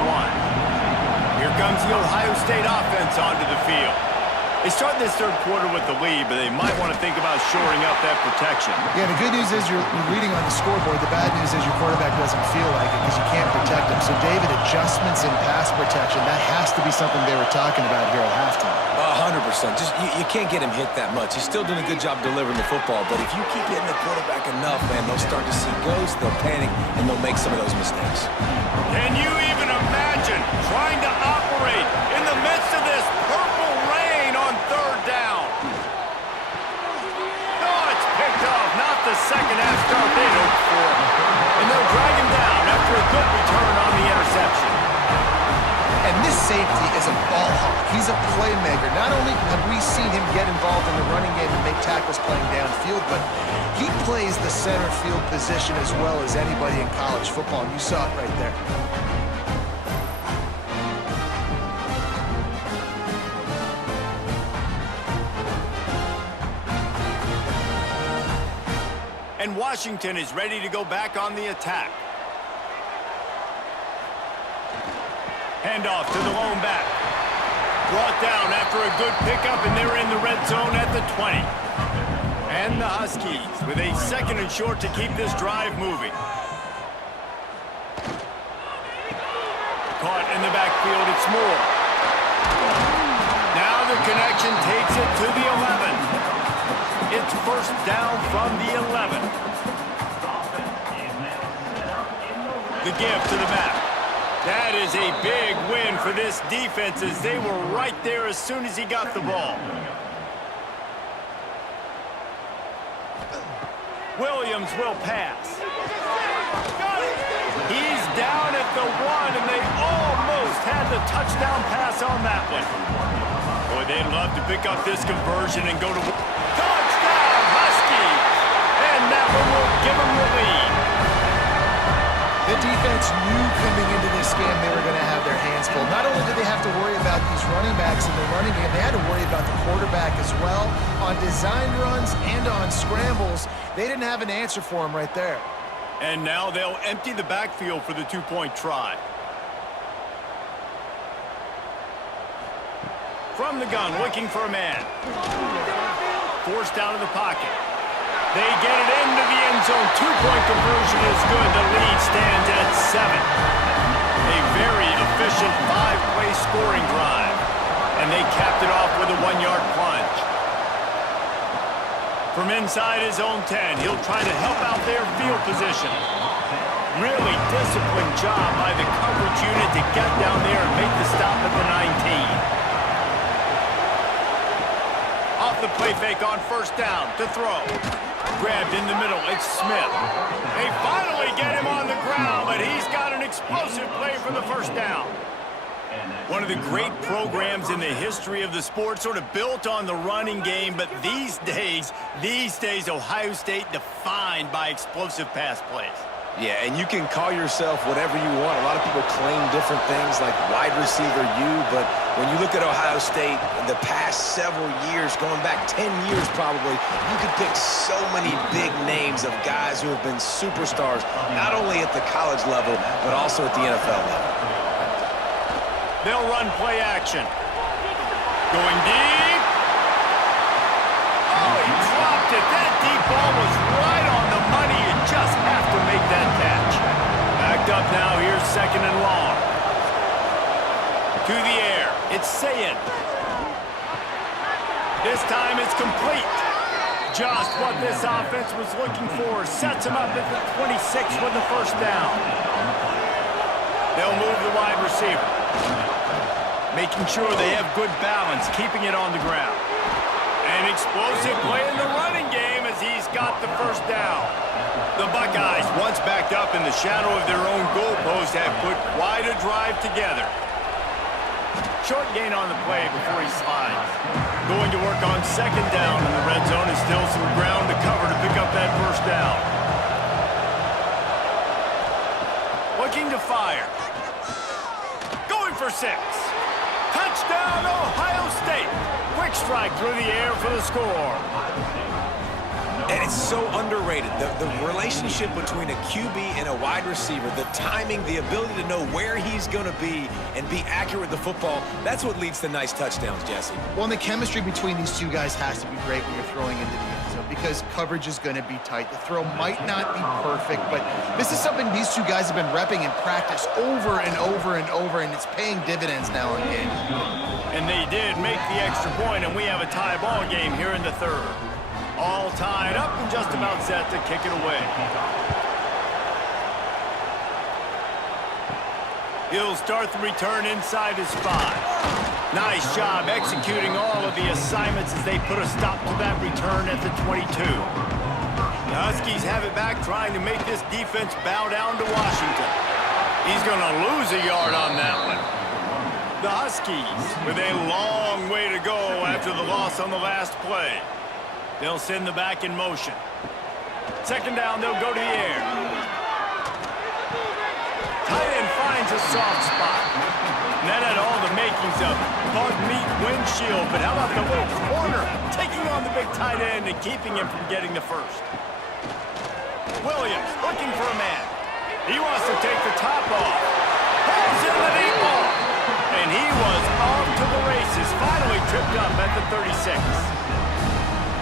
Here comes the Ohio State offense onto the field. They start this third quarter with the lead, but they might want to think about shoring up that protection. Yeah, the good news is you're reading on the scoreboard. The bad news is your quarterback doesn't feel like it because you can't protect him. So, David, adjustments in pass protection, that has to be something they were talking about here at halftime. 100%. Just you can't get him hit that much. He's still doing a good job delivering the football, but if you keep hitting the quarterback enough, man, they'll start to see ghosts, they'll panic, and they'll make some of those mistakes. Can you even imagine trying to operate in the midst of this purple rain on third down? Oh, it's picked off. Not the second half start they'd hoped for. And they'll drag him down after a good return on the interception. And this safety is a ball hawk. He's a playmaker. Not only have we seen him get involved in the running game and make tackles playing downfield, but he plays the center field position as well as anybody in college football, and you saw it right there. And Washington is ready to go back on the attack. Handoff to the lone back. Brought down after a good pickup, and they're in the red zone at the 20. And the Huskies with a 2nd and short to keep this drive moving. Caught in the backfield, it's Moore. Now the connection takes it to the 11. It's first down from the 11. The give to the back. That is a big win for this defense as they were right there as soon as he got the ball. Williams will pass. He's down at the 1, and they almost had the touchdown pass on that one. Boy, they'd love to pick up this conversion and go to touchdown, Huskies! And that one will give them the lead. The defense knew coming into this game they were going to have their hands full. Not only did they have to worry about these running backs in the running game, they had to worry about the quarterback as well. On designed runs and on scrambles, they didn't have an answer for him right there. And now they'll empty the backfield for the 2-point try. From the gun, looking for a man. Forced out of the pocket. They get it into the end zone. 2-point conversion is good. The lead stands at 7. A very efficient 5-play scoring drive. And they capped it off with a 1-yard plunge. From inside his own 10, he'll try to help out their field position. Really disciplined job by the coverage unit to get down there and make the stop at the 19. Off the play fake on first down to throw. Grabbed in the middle, it's Smith. They finally get him on the ground, but he's got an explosive play for the first down. One of the great programs in the history of the sport, sort of built on the running game, but these days, Ohio State defined by explosive pass plays. Yeah, and you can call yourself whatever you want. A lot of people claim different things like wide receiver U, but when you look at Ohio State in the past several years, going back 10 years probably, you could pick so many big names of guys who have been superstars, not only at the college level, but also at the NFL level. They'll run play action. Going deep. Oh, he dropped it. That deep ball was right on the money. You just have to make that catch. Backed up now. Here's 2nd and long. To the air. It's Sayed. This time it's complete. Just what this offense was looking for. Sets him up at the 26 with the first down. They'll move the wide receiver, making sure they have good balance, keeping it on the ground. An explosive play in the running game as he's got the first down. The Buckeyes, once backed up in the shadow of their own goalpost, have put quite a drive together. Short gain on the play before he slides. Going to work on 2nd down in the red zone, and still some ground to cover to pick up that first down. Looking to fire. Going for 6. Touchdown, Ohio State. Quick strike through the air for the score. And it's so underrated. The relationship between a QB and a wide receiver, the timing, the ability to know where he's going to be and be accurate with the football, that's what leads to nice touchdowns, Jesse. Well, and the chemistry between these two guys has to be great when you're throwing into the end zone because coverage is going to be tight. The throw might not be perfect, but this is something these two guys have been repping in practice over and over and over, and it's paying dividends now in game. And they did make the extra point, and we have a tie ball game here in the 3rd. All tied up and just about set to kick it away. He'll start the return inside his 5. Nice job executing all of the assignments as they put a stop to that return at the 22. The Huskies have it back, trying to make this defense bow down to Washington. He's going to lose a yard on that one. The Huskies with a long way to go after the loss on the last play. They'll send the back in motion. 2nd down, they'll go to the air. Tight end finds a soft spot. And that had all the makings of bug meat windshield, but how about the little corner taking on the big tight end and keeping him from getting the first? Williams looking for a man. He wants to take the top off. Pulls in the deep ball. And he was off to the races, finally tripped up at the 36.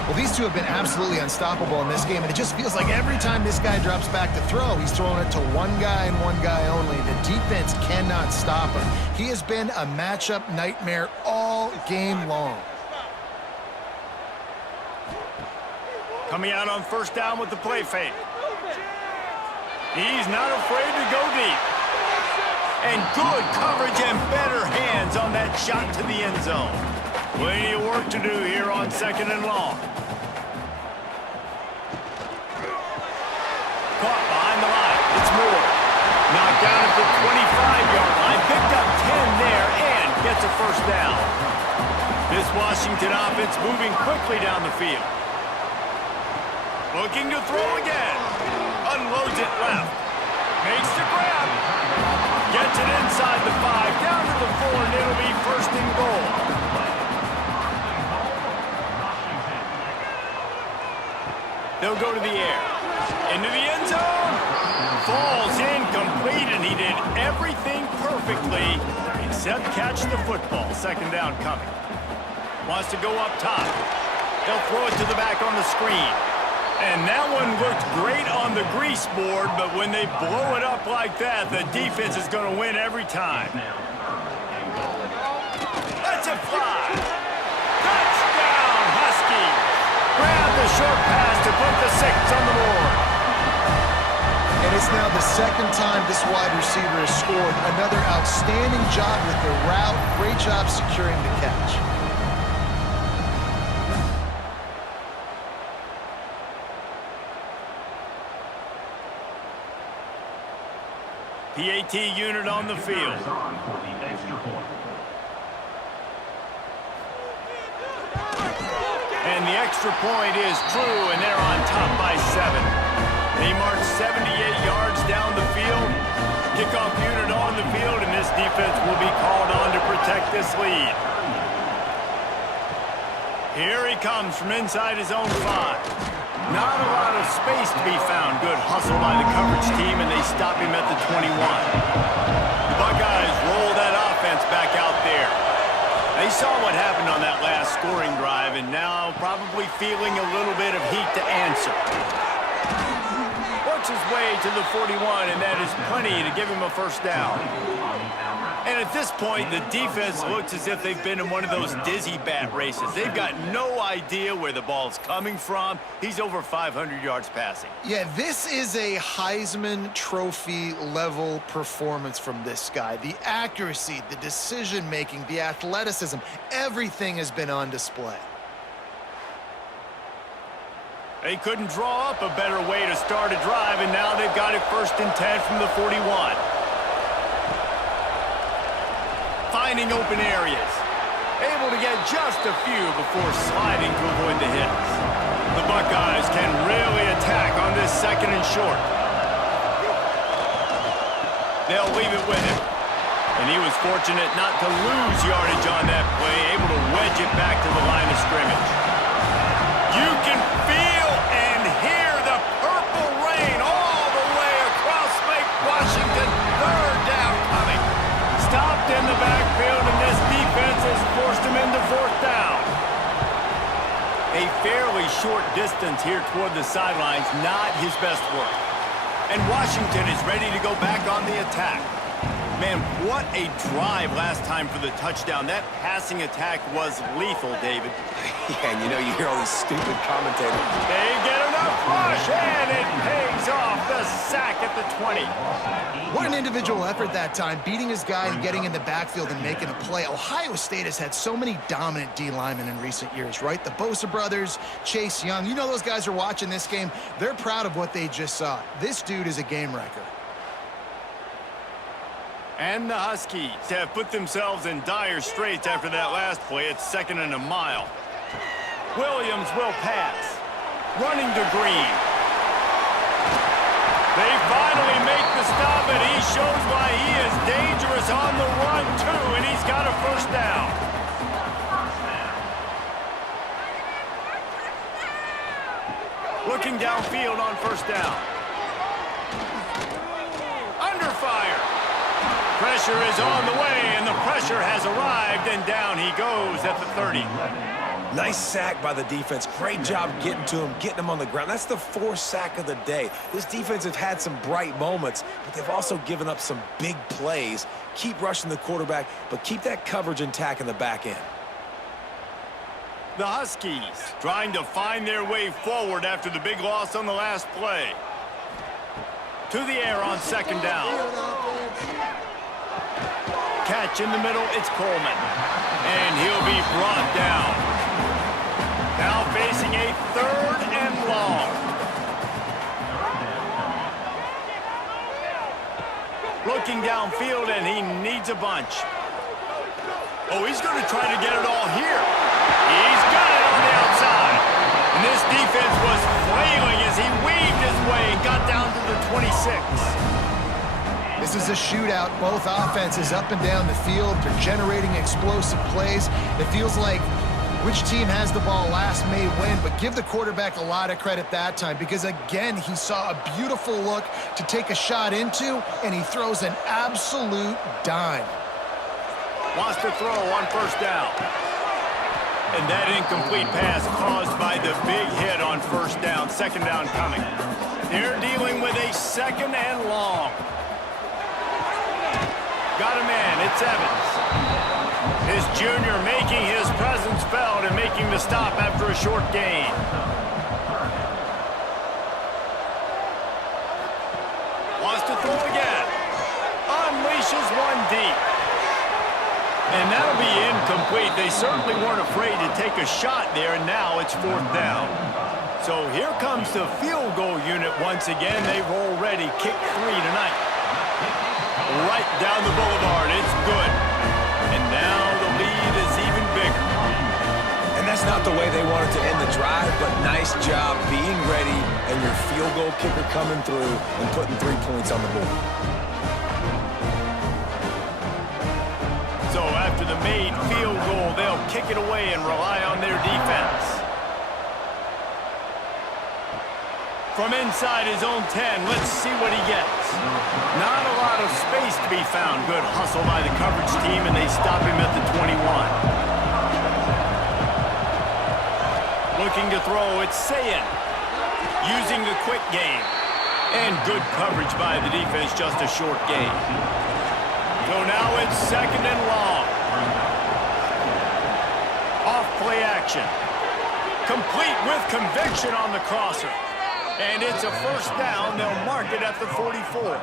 Well, these two have been absolutely unstoppable in this game, and it just feels like every time this guy drops back to throw, he's throwing it to one guy and one guy only. The defense cannot stop him. He has been a matchup nightmare all game long. Coming out on 1st down with the play fake. He's not afraid to go deep. And good coverage and better hands on that shot to the end zone. Plenty of work to do here on 2nd and long. Caught behind the line. It's Moore. Knocked down at the 25-yard line. Picked up 10 there and gets a first down. This Washington offense moving quickly down the field. Looking to throw again. Unloads it left. Makes the grab. Gets it inside the 5. Down to the 4, and it'll be 1st and goal. They'll go to the air. Into the end zone. Falls incomplete, and he did everything perfectly except catch the football. 2nd down coming. Wants to go up top. They'll throw it to the back on the screen. And that one looked great on the grease board, but when they blow it up like that, the defense is going to win every time. That's a fly. Touchdown, Huskies. Grab the short pass to put the 6 on the board. And it's now the 2nd time this wide receiver has scored. Another outstanding job with the route. Great job securing the catch. PAT unit on the field. For the extra point. And the extra point is true, and they're on top by 7. They march 78 yards down the field. Kickoff unit on the field, and this defense will be called on to protect this lead. Here he comes from inside his own 5. Not a lot of space to be found. Good hustle by the coverage team, and they stop him at the 21. The Buckeyes roll that offense back out there. They saw what happened on that last scoring drive, and now probably feeling a little bit of heat to answer. Works his way to the 41, and that is plenty to give him a first down. And at this point, the defense looks as if they've been in one of those dizzy bat races. They've got no idea where the ball's coming from. He's over 500 yards passing. Yeah, this is a Heisman Trophy level performance from this guy. The accuracy, the decision-making, the athleticism, everything has been on display. They couldn't draw up a better way to start a drive, and now they've got it 1st and 10 from the 41. Finding open areas. Able to get just a few before sliding to avoid the hits. The Buckeyes can really attack on this 2nd and short. They'll leave it with him. And he was fortunate not to lose yardage on that play, able to wedge it back to the line of scrimmage. You can feel and hear the purple rain all the way across Lake Washington. 3rd down coming. Stopped in the backfield, and this defense has forced him into 4th down. A fairly short distance here toward the sidelines, not his best work. And Washington is ready to go back on the attack. Man, what a drive last time for the touchdown. That passing attack was lethal, David. Yeah, and you hear all these stupid commentators. They get enough rush, and it pays off. The sack at the 20. What an individual effort that time, beating his guy and getting in the backfield and making a play. Ohio State has had so many dominant D linemen in recent years, right? The Bosa brothers, Chase Young. You know those guys are watching this game. They're proud of what they just saw. This dude is a game wrecker. And the Huskies have put themselves in dire straits after that last play. It's 2nd and a mile. Williams will pass. Running to Green. They finally make the stop, and he shows why he is dangerous on the run, too, and he's got a 1st down. Looking downfield on 1st down. Under fire. Pressure is on the way, and the pressure has arrived, and down he goes at the 30. Nice sack by the defense. Great job getting to him, getting him on the ground. That's the 4th sack of the day. This defense has had some bright moments, but they've also given up some big plays. Keep rushing the quarterback, but keep that coverage intact in the back end. The Huskies trying to find their way forward after the big loss on the last play. To the air on 2nd down. Catch in the middle, it's Coleman. And he'll be brought down. Now facing a 3rd and long. Looking downfield, and he needs a bunch. Oh, he's going to try to get it all here. He's got it on the outside. And this defense was flailing as he weaved his way and got down to the 26. This is a shootout. Both offenses up and down the field. They're generating explosive plays. It feels like which team has the ball last may win, but give the quarterback a lot of credit that time because, again, he saw a beautiful look to take a shot into, and he throws an absolute dime. Wants to throw on 1st down. And that incomplete pass caused by the big hit on 1st down. 2nd down coming. They're dealing with a 2nd and long. Got a man, it's Evans. His junior making his presence felt and making the stop after a short gain. Wants to throw again. Unleashes one deep. And that'll be incomplete. They certainly weren't afraid to take a shot there, and now it's 4th down. So here comes the field goal unit once again. They've already kicked 3 tonight. right down the boulevard. It's good. And now the lead is even bigger. And that's not the way they wanted to end the drive, but nice job being ready and your field goal kicker coming through and putting 3 points on the board. So after the made field goal, they'll kick it away and rely on their defense. From inside his own 10, let's see what he gets. Not a lot of space to be found. Good hustle by the coverage team, and they stop him at the 21. Looking to throw, it's Sayin. Using the quick game. And good coverage by the defense, just a short gain. So now it's second and long. Off play action. Complete with conviction on the crosser. And it's a first down. They'll mark it at the 44.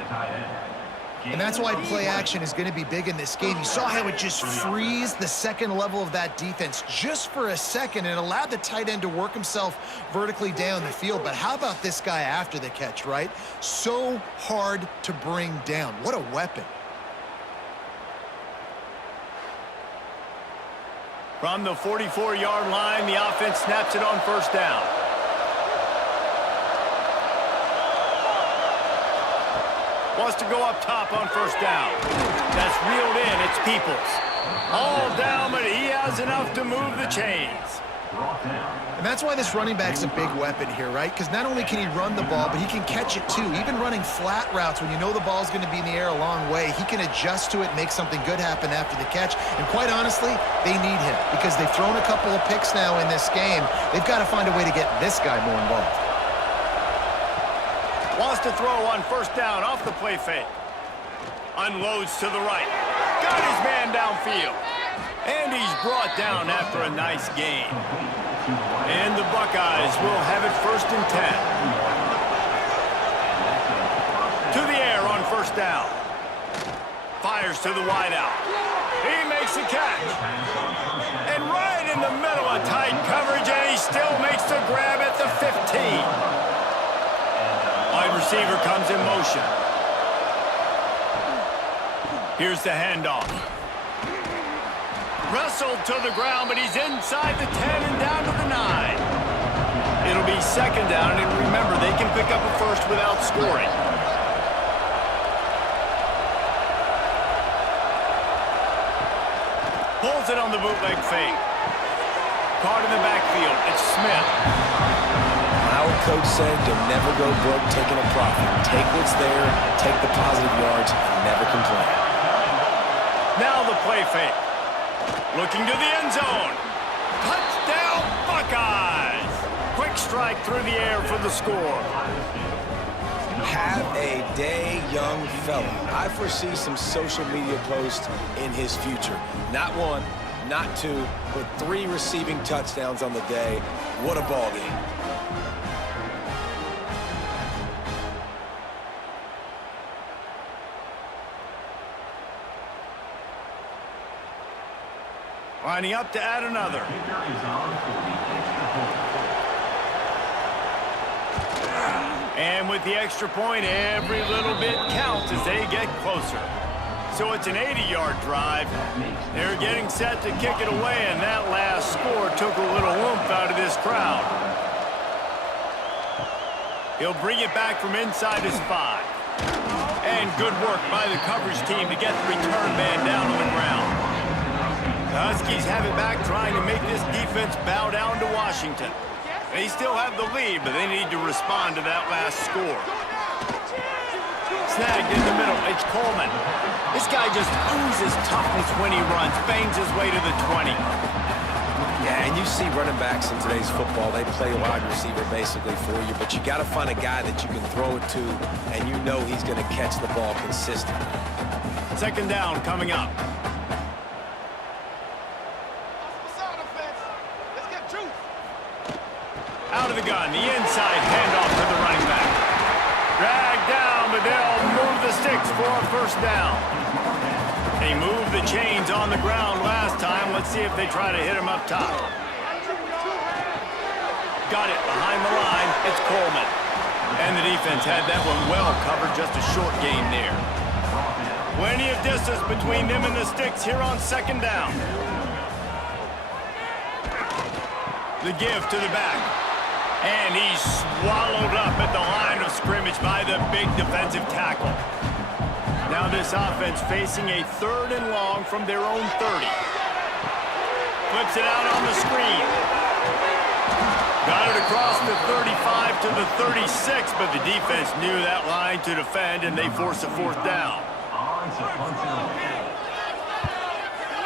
And that's why play action is going to be big in this game. You saw how it just frees the second level of that defense just for a second and allowed the tight end to work himself vertically down the field. But how about this guy after the catch, right? So hard to bring down. What a weapon. From the 44-yard line, the offense snaps it on first down. Wants to go up top on first down. That's reeled in. It's Peoples. All down, but he has enough to move the chains. And that's why this running back's a big weapon here, right? Because not only can he run the ball, but he can catch it too. Even running flat routes when you know the ball's going to be in the air a long way, he can adjust to it, make something good happen after the catch. And quite honestly, they need him because they've thrown a couple of picks now in this game. They've got to find a way to get this guy more involved. Wants to throw on first down off the play fake. Unloads to the right. Got his man downfield. And he's brought down after a nice gain. And the Buckeyes will have it first and 10. To the air on first down. Fires to the wideout. He makes the catch. And right in the middle of tight coverage, and he still makes the grab at the 15. Wide receiver comes in motion. Here's the handoff. Wrestled to the ground, but he's inside the 10 and down to the 9. It'll be second down, and remember, they can pick up a first without scoring. Pulls it on the bootleg fake. Caught in the backfield. It's Smith. Our coach said you'll never go broke taking a profit. Take what's there, take the positive yards, and never complain. Now the play fake. Looking to the end zone. Touchdown, Buckeyes! Quick strike through the air for the score. Have a day, young fella. I foresee some social media posts in his future. Not one, not two, but 3 receiving touchdowns on the day. What a ball game. Lining up to add another. And with the extra point, every little bit counts as they get closer. So it's an 80-yard drive. They're getting set to kick it away, and that last score took a little oomph out of this crowd. He'll bring it back from inside his 5. And good work by the coverage team to get the return man down on the ground. The Huskies have it back, trying to make this defense bow down to Washington. They still have the lead, but they need to respond to that last score. Snagged in the middle, it's Coleman. This guy just oozes toughness when he runs, bangs his way to the 20. Yeah, and you see running backs in today's football, they play wide receiver basically for you, but you got to find a guy that you can throw it to, and you know he's going to catch the ball consistently. Second down coming up. Out of the gun, the inside handoff to the running back. Dragged down, but they'll move the sticks for a first down. They moved the chains on the ground last time. Let's see if they try to hit him up top. Got it behind the line. It's Coleman. And the defense had that one well covered. Just a short gain there. Plenty of distance between them and the sticks here on second down. The give to the back. And he's swallowed up at the line of scrimmage by the big defensive tackle. Now this offense facing a 3rd and long from their own 30. Flips it out on the screen. Got it across the 35 to the 36, but the defense knew that line to defend, and they force a 4th down.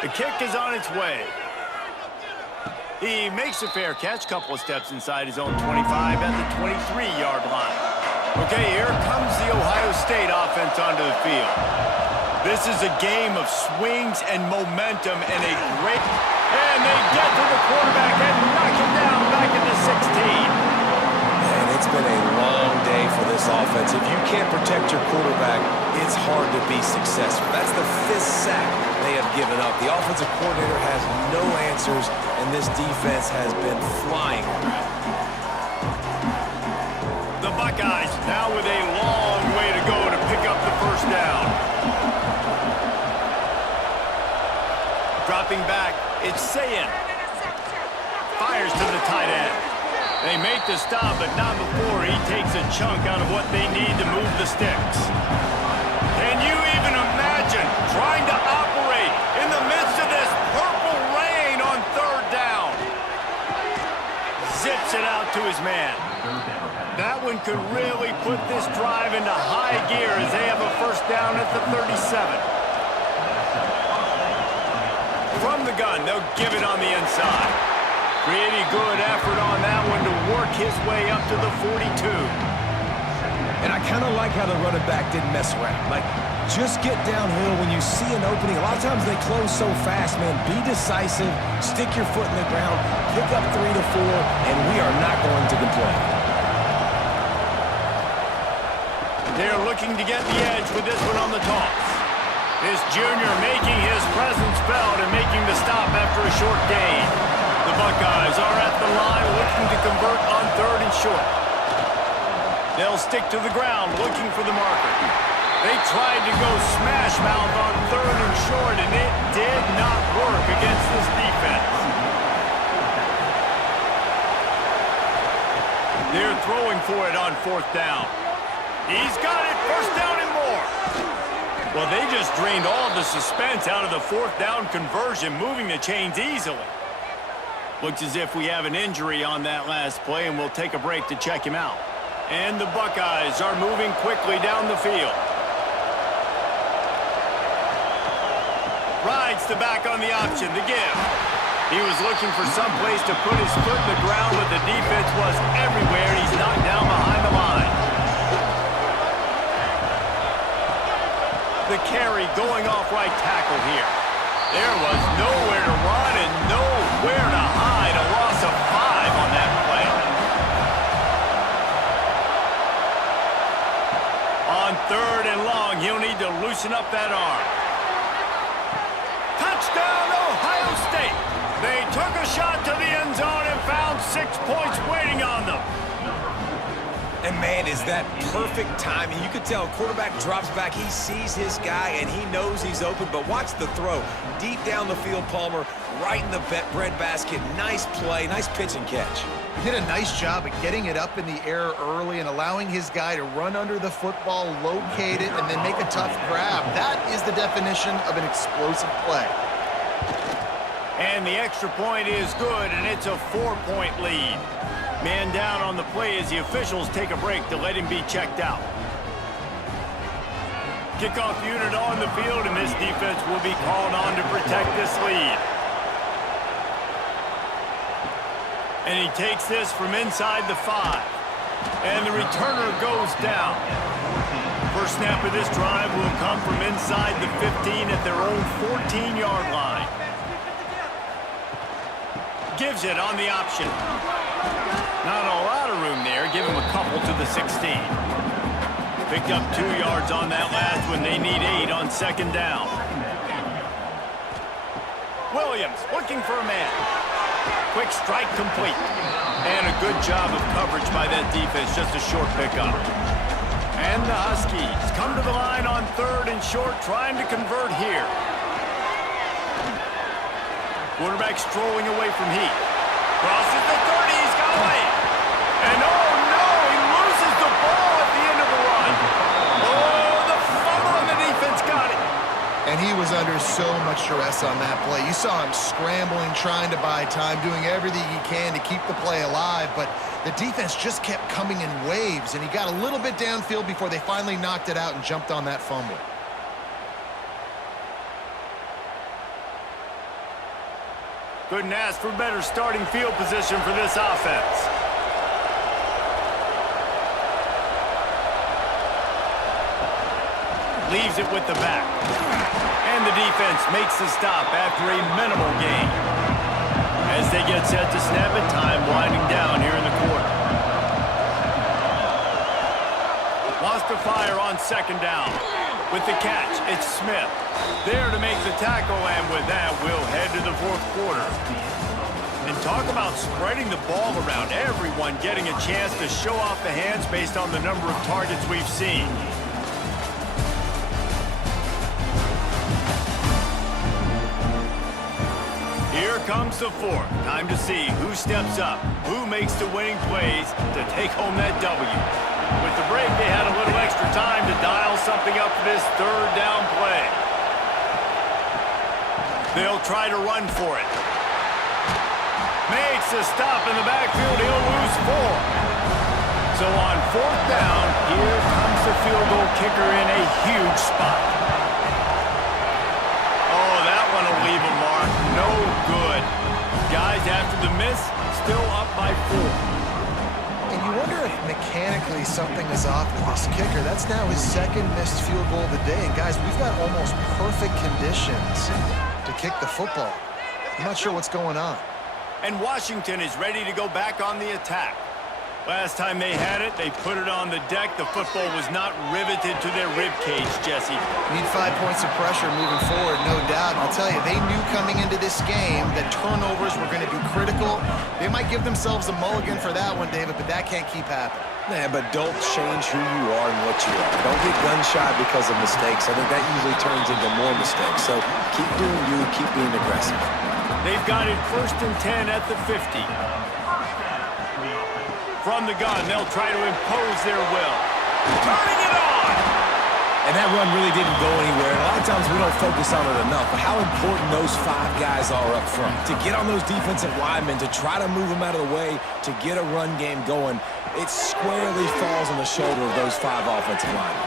The kick is on its way. He makes a fair catch, couple of steps inside his own 25 at the 23-yard line. Okay, here comes the Ohio State offense onto the field. This is a game of swings and momentum and a great... And they get to the quarterback and knock him down back at the 16. And it's been a long day for this offense. If you can't protect your quarterback, it's hard to be successful. That's the 5th sack they have given up. The offensive coordinator has no answers, and this defense has been flying around. The Buckeyes now with a long way to go to pick up the 1st down. Dropping back, it's Sayin. Fires to the tight end. They make the stop, but not before he takes a chunk out of what they need to move the sticks. Can you even imagine trying to operate in the midst of this purple rain on 3rd down? Zips it out to his man. That one could really put this drive into high gear as they have a 1st down at the 37. From the gun, they'll give it on the inside. Pretty good effort on that one to work his way up to the 42. And I kind of like how the running back didn't mess around. Like, just get downhill when you see an opening. A lot of times they close so fast, man. Be decisive, stick your foot in the ground, pick up 3 to 4, and we are not going to complain. They're looking to get the edge with this one on the toss. This junior making his presence felt and making the stop after a short gain. The Buckeyes are at the line looking to convert on 3rd and short. They'll stick to the ground looking for the marker. They tried to go smash mouth on 3rd and short, and it did not work against this defense. They're throwing for it on 4th down. He's got it, 1st down and more. Well, they just drained all the suspense out of the 4th down conversion, moving the chains easily. Looks as if we have an injury on that last play, and we'll take a break to check him out. And the Buckeyes are moving quickly down the field. Rides the back on the option, the give. He was looking for some place to put his foot in the ground, but the defense was everywhere. He's knocked down behind the line. The carry going off right tackle here. There was nowhere to run and nowhere to hide. A loss of 5 on that play. On 3rd and long, he'll need to loosen up that arm. Touchdown, Ohio State. They took a shot to the end zone and found 6 points waiting on them. And, man, is that perfect timing. You could tell quarterback drops back. He sees his guy, and he knows he's open. But watch the throw. Deep down the field, Palmer, right in the bread basket. Nice play, nice pitch and catch. He did a nice job at getting it up in the air early and allowing his guy to run under the football, locate it, and then make a tough grab. That is the definition of an explosive play. And the extra point is good, and it's a 4-point lead. Man down on the play as the officials take a break to let him be checked out. Kickoff unit on the field, and this defense will be called on to protect this lead. And he takes this from inside the 5. And the returner goes down. First snap of this drive will come from inside the 15 at their own 14-yard line. Gives it on the option. Not a lot of room there. Give him a couple to the 16. Picked up 2 yards on that last one. They need 8 on 2nd down. Williams looking for a man. Quick strike complete. And a good job of coverage by that defense. Just a short pickup. And the Huskies come to the line on 3rd and short, trying to convert here. Quarterback strolling away from Heat. Crosses the 30, he's got away. And oh no, he loses the ball at the end of the run. Oh, the fumble on the defense got it. And he was under so much stress on that play. You saw him scrambling, trying to buy time, doing everything he can to keep the play alive, but the defense just kept coming in waves, and he got a little bit downfield before they finally knocked it out and jumped on that fumble. Couldn't ask for better starting field position for this offense. Leaves it with the back. And the defense makes the stop after a minimal gain. As they get set to snap it, time winding down here in the quarter. Lost to fire on 2nd down. With the catch, it's Smith. There to make the tackle, and with that, we'll head to the 4th quarter. And talk about spreading the ball around. Everyone getting a chance to show off the hands based on the number of targets we've seen. Here comes the 4th. Time to see who steps up, who makes the winning plays to take home that W. With the break, they had a little extra time to dial something up for this 3rd down play. They'll try to run for it. Makes a stop in the backfield. He'll lose 4. So on 4th down, here comes the field goal kicker in a huge spot. Oh, that one will leave a mark. No good. Guys, after the miss, still up by 4. And you wonder if mechanically something is off with this kicker. That's now his 2nd missed field goal of the day. And guys, we've got almost perfect conditions to kick the football. I'm not sure what's going on. And Washington is ready to go back on the attack. Last time they had it, they put it on the deck. The football was not riveted to their rib cage, Jesse. Need 5 points of pressure moving forward, no doubt. And I'll tell you, they knew coming into this game that turnovers were going to be critical. They might give themselves a mulligan for that one, David, but that can't keep happening. Yeah, but don't change who you are and what you are. Don't get gun-shy because of mistakes. I think that usually turns into more mistakes. So keep doing you, keep being aggressive. They've got it 1st and 10 at the 50. From the gun, they'll try to impose their will. Turning it on! And that run really didn't go anywhere. And a lot of times we don't focus on it enough, but how important those 5 guys are up front. To get on those defensive linemen, to try to move them out of the way, to get a run game going, it squarely falls on the shoulder of those 5 offensive linemen.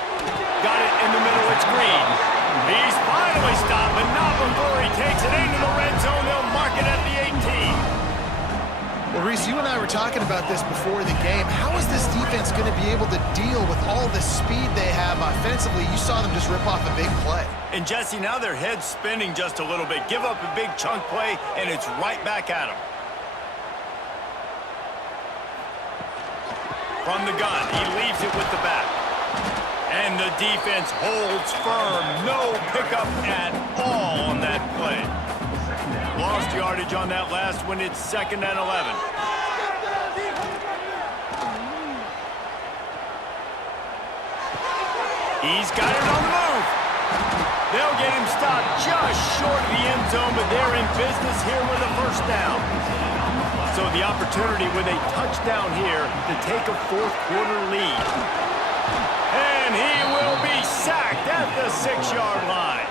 Got it in the middle, it's Green. He's finally stopped, but not before he takes it into the red zone. They'll mark it at the 18. Well, Reese, you and I were talking about this before the game. How is this defense going to be able to deal with all the speed they have offensively? You saw them just rip off a big play. And, Jesse, now their head's spinning just a little bit. Give up a big chunk play, and it's right back at them. From the gun, he leaves it with the back. And the defense holds firm. No pickup at all on that play. Lost yardage on that last one. It's 2nd and 11. He's got it on the move. They'll get him stopped just short of the end zone, but they're in business here with a 1st down. So the opportunity with a touchdown here to take a 4th quarter lead. And he will be sacked at the 6-yard line.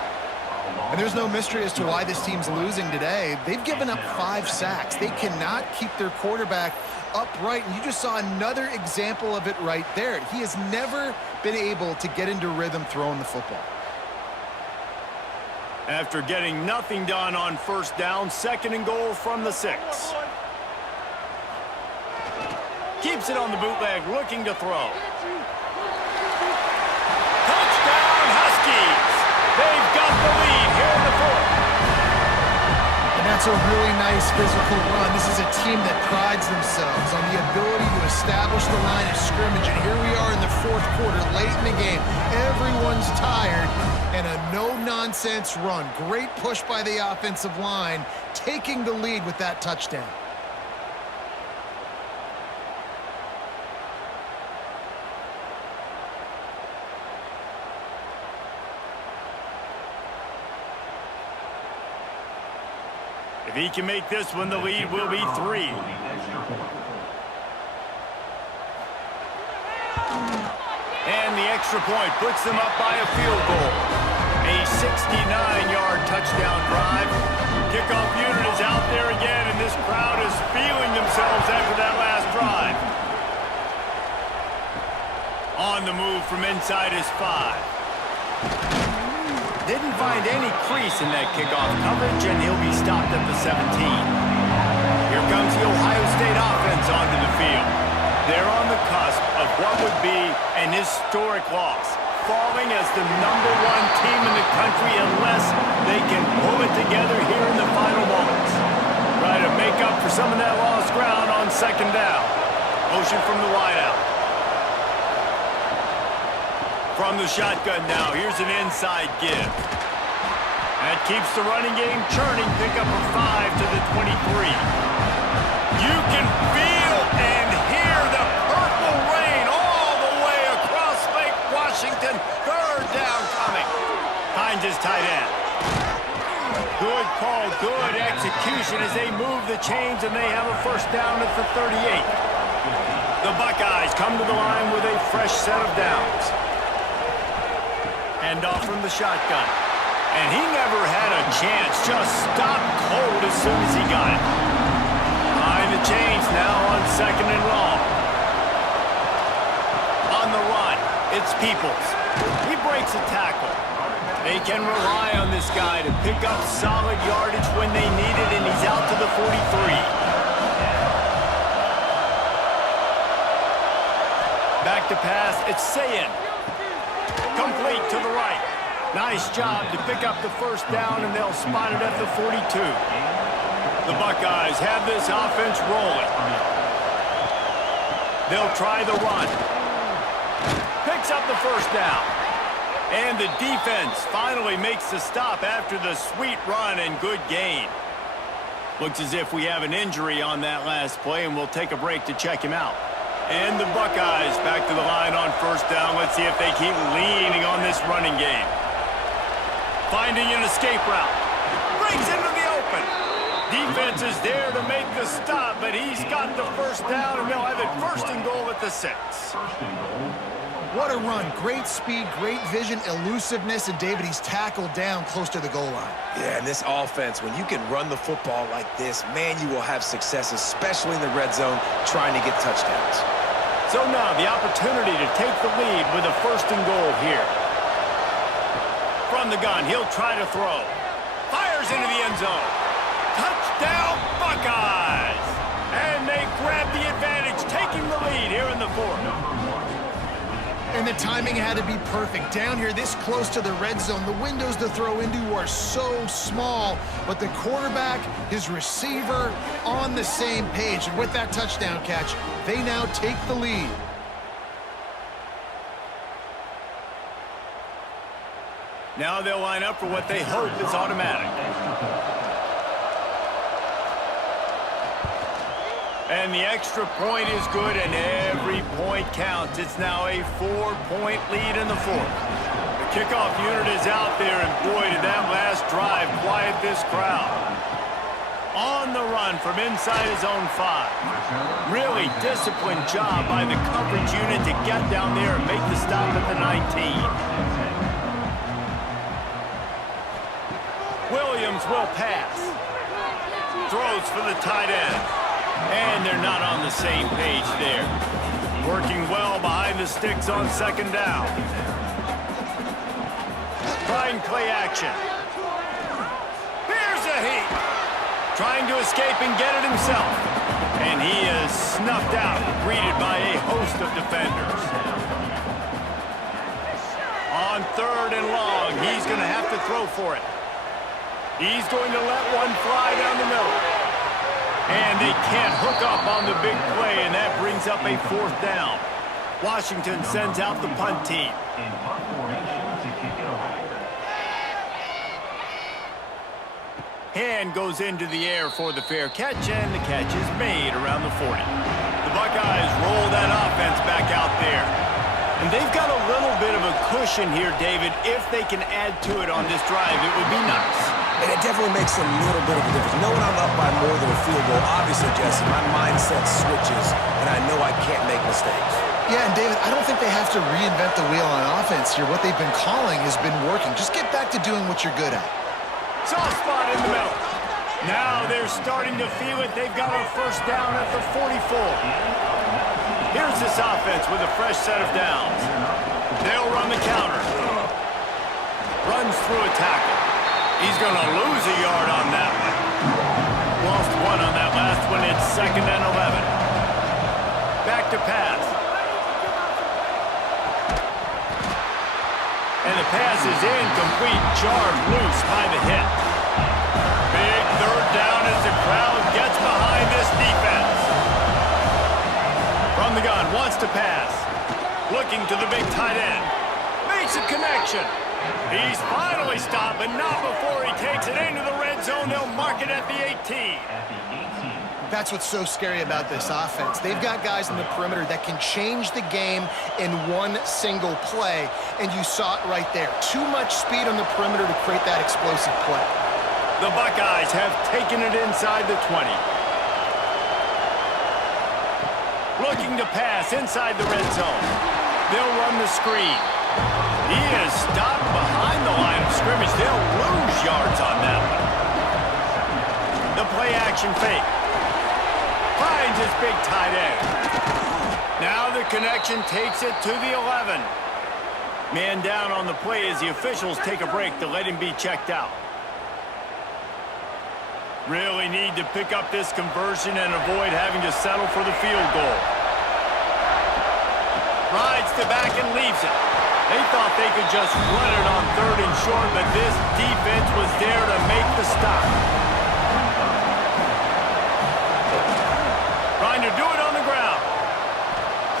And there's no mystery as to why this team's losing today. They've given up 5 sacks. They cannot keep their quarterback upright, and you just saw another example of it right there. He has never been able to get into rhythm throwing the football. After getting nothing done on 1st down, 2nd and goal from the 6. Keeps it on the bootleg, looking to throw. Touchdown, Huskies! They've got the lead here in the 4th. And that's a really nice physical run. This is a team that prides themselves on the ability to establish the line of scrimmage. And here we are in the 4th quarter, late in the game. Everyone's tired, and a no-nonsense run. Great push by the offensive line, taking the lead with that touchdown. If he can make this one, the lead will be 3. And the extra point puts them up by a field goal. A 69-yard touchdown drive. Kickoff unit is out there again, and this crowd is feeling themselves after that last drive. On the move from inside his 5. Didn't find any crease in that kickoff coverage, and he'll be stopped at the 17. Here comes the Ohio State offense onto the field. They're on the cusp of what would be an historic loss, falling as the #1 team in the country unless they can pull it together here in the final moments. Try to make up for some of that lost ground on second down. Motion from the wideout. From the shotgun now, here's an inside give. That keeps the running game churning. Pick up a 5 to the 23. You can feel and hear the purple rain all the way across Lake Washington. Third down coming. Finds his tight end. Good call, good execution as they move the chains, and they have a first down at the 38. The Buckeyes come to the line with a fresh set of downs. Hand off from the shotgun. And he never had a chance. Just stopped cold as soon as he got it. Behind the chains now on second and long. On the run, it's Peoples. He breaks a tackle. They can rely on this guy to pick up solid yardage when they need it, and he's out to the 43. Back to pass, it's Sayin. Complete to the right. Nice job to pick up the first down, and they'll spot it at the 42. The Buckeyes have this offense rolling. They'll try the run. Picks up the first down. And the defense finally makes the stop after the sweet run and good gain. Looks as if we have an injury on that last play, and we'll take a break to check him out. And the Buckeyes back to the line on first down. Let's see if they keep leaning on this running game. Finding an escape route. Breaks into the open. Defense is there to make the stop, but he's got the first down, and they'll have it first and goal at the 6. What a run. Great speed, great vision, elusiveness, and David, he's tackled down close to the goal line. Yeah, and this offense, when you can run the football like this, man, you will have success, especially in the red zone, trying to get touchdowns. So now the opportunity to take the lead with a first and goal here. From the gun, he'll try to throw. Fires into the end zone. Touchdown, Buckeyes! And they grab the advantage, taking the lead here in the 4th. And the timing had to be perfect. Down here, this close to the red zone, the windows to throw into are so small, but the quarterback, his receiver, on the same page. And with that touchdown catch, they now take the lead. Now they'll line up for what they hope is automatic. And the extra point is good, and every point counts. It's now a 4-point lead in the 4th. The kickoff unit is out there, and boy, did that last drive quiet this crowd. On the run from inside his own 5. Really disciplined job by the coverage unit to get down there and make the stop at the 19. Williams will pass. Throws for the tight end. And they're not on the same page there. Working well behind the sticks on second down. Trying play action. Here's a heat. Trying to escape and get it himself. And he is snuffed out, greeted by a host of defenders. On third and long, he's going to have to throw for it. He's going to let one fly down the middle. And they can't hook up on the big play, and that brings up a 4th down. Washington sends out the punt team. In punt formation to kick it away. Hand goes into the air for the fair catch, and the catch is made around the 40. The Buckeyes roll that offense back out there. And they've got a little bit of a cushion here, David. If they can add to it on this drive, it would be nice. And it definitely makes a little bit of a difference. Knowing I'm up by more than a field goal, obviously, Jesse, my mindset switches, and I know I can't make mistakes. Yeah, and David, I don't think they have to reinvent the wheel on offense here. What they've been calling has been working. Just get back to doing what you're good at. Soft spot in the middle. Now they're starting to feel it. They've got a first down at the 44. Here's this offense with a fresh set of downs. They'll run the counter. Runs through a tackle. He's going to lose a yard on that one. Lost one on that last one. It's 2nd and 11. Back to pass. And the pass is incomplete. Jarred loose by the hit. Big third down as the crowd gets behind this defense. From the gun, wants to pass. Looking to the big tight end. Makes a connection. He's finally stopped, but not before he takes it into the red zone. They'll mark it at the 18. That's what's so scary about this offense. They've got guys in the perimeter that can change the game in one single play, and you saw it right there. Too much speed on the perimeter to create that explosive play. The Buckeyes have taken it inside the 20. Looking to pass inside the red zone. They'll run the screen. He is stopped behind the line of scrimmage. They'll lose yards on that one. The play action fake. Finds his big tight end. Now the connection takes it to the 11. Man down on the play as the officials take a break to let him be checked out. Really need to pick up this conversion and avoid having to settle for the field goal. Rides to back and leaves it. They thought they could just run it on 3rd and short, but this defense was there to make the stop. Trying to do it on the ground.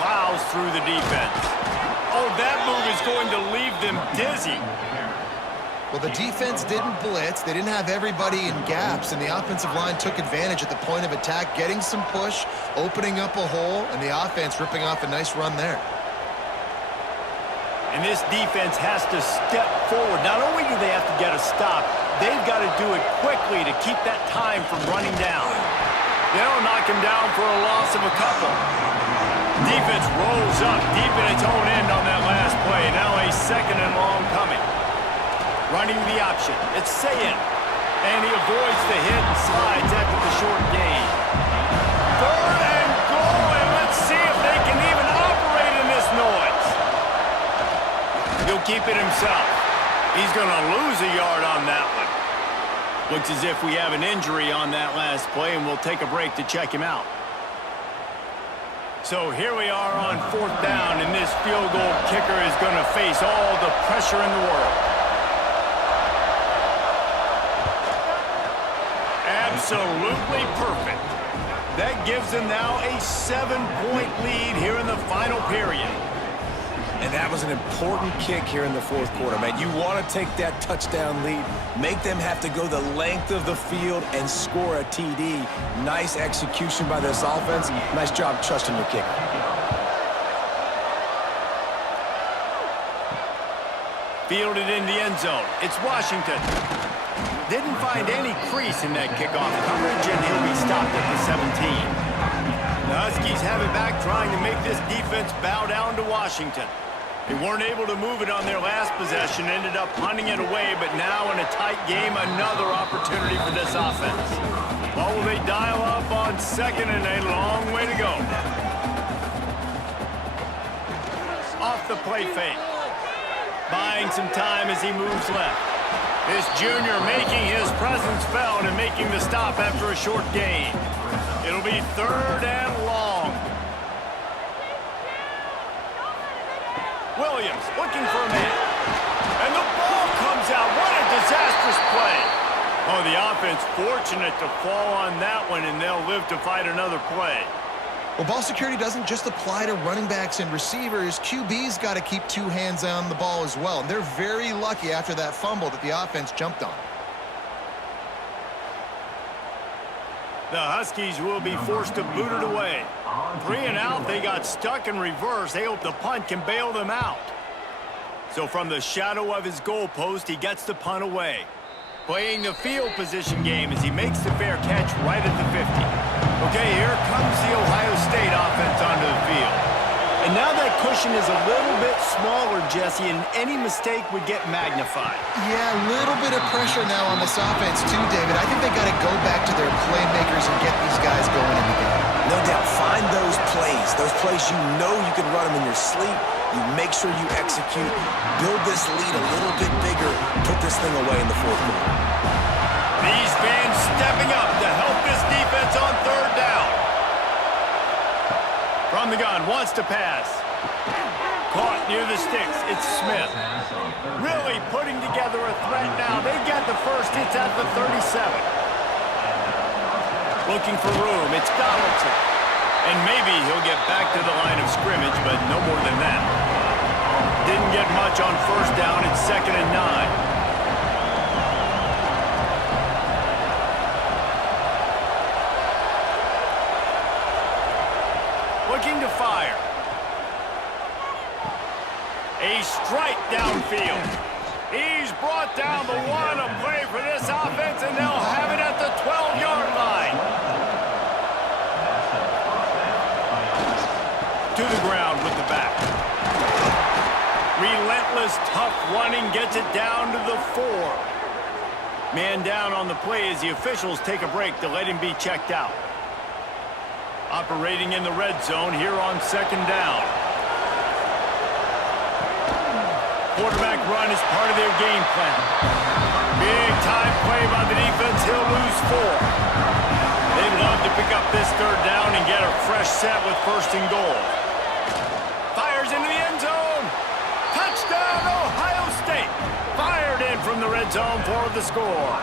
Plows through the defense. Oh, that move is going to leave them dizzy. Well, the defense didn't blitz. They didn't have everybody in gaps, and the offensive line took advantage at the point of attack, getting some push, opening up a hole, and the offense ripping off a nice run there. And this defense has to step forward. Not only do they have to get a stop, they've got to do it quickly to keep that time from running down. They'll knock him down for a loss of a couple. Defense rolls up deep in its own end on that last play. Now a 2nd and long coming. Running the option. It's Sayin. And he avoids the hit and slides after the short gain. 3rd and goal, and let's see if they can even operate in this noise. He'll keep it himself. He's going to lose a yard on that one. Looks as if we have an injury on that last play, and we'll take a break to check him out. So here we are on 4th down, and this field goal kicker is going to face all the pressure in the world. Absolutely perfect. That gives them now a 7-point lead here in the final period. And that was an important kick here in the 4th quarter, man. You want to take that touchdown lead, make them have to go the length of the field and score a TD. Nice execution by this offense. Nice job trusting your kicker. Fielded in the end zone. It's Washington. Didn't find any crease in that kickoff coverage, and he'll be stopped at the 17. The Huskies have it back, trying to make this defense bow down to Washington. They weren't able to move it on their last possession, ended up punting it away, but now in a tight game, another opportunity for this offense. Well, will they dial up on 2nd and a long way to go? Off the play fake. Buying some time as he moves left. This junior making his presence felt and making the stop after a short gain. It'll be 3rd and long. Williams looking for a man. And the ball comes out. What a disastrous play. Oh, the offense fortunate to fall on that one, and they'll live to fight another play. Well, ball security doesn't just apply to running backs and receivers. QB's got to keep 2 hands on the ball as well. And they're very lucky after that fumble that the offense jumped on. The Huskies will be forced to boot it away. 3 and out, they got stuck in reverse. They hope the punt can bail them out. So from the shadow of his goalpost, he gets the punt away. Playing the field position game as he makes the fair catch right at the 50. Okay, here comes the Ohio State offense onto the field. And now that cushion is a little bit smaller, Jesse, and any mistake would get magnified. Yeah, a little bit of pressure now on this offense too, David. I think they got to go back to their playmakers and get these guys going in the game. No doubt. Find those plays you know you can run them in your sleep. You make sure you execute. Build this lead a little bit bigger. Put this thing away in the fourth quarter. These fans stepping up to help this defense on third down. From the gun, wants to pass. Caught near the sticks. It's Smith. Really putting together a threat now. They've got the first. It's at the 37. Looking for room. It's Donaldson. And maybe he'll get back to the line of scrimmage, but no more than that. Didn't get much on first down. It's 2nd and 9. Looking to fire. A strike downfield. He's brought down the one, a play for this offense, and they'll have it at the 12-yard line. To the ground with the back. Relentless, tough running gets it down to the 4. Man down on the play as the officials take a break to let him be checked out. Operating in the red zone here on 2nd down. Quarterback run is part of their game plan. Big time play by the defense. He'll lose 4. They'd love to pick up this third down and get a fresh set with 1st and goal. Fires into the end zone. Touchdown, Ohio State. Fired in from the red zone for the score.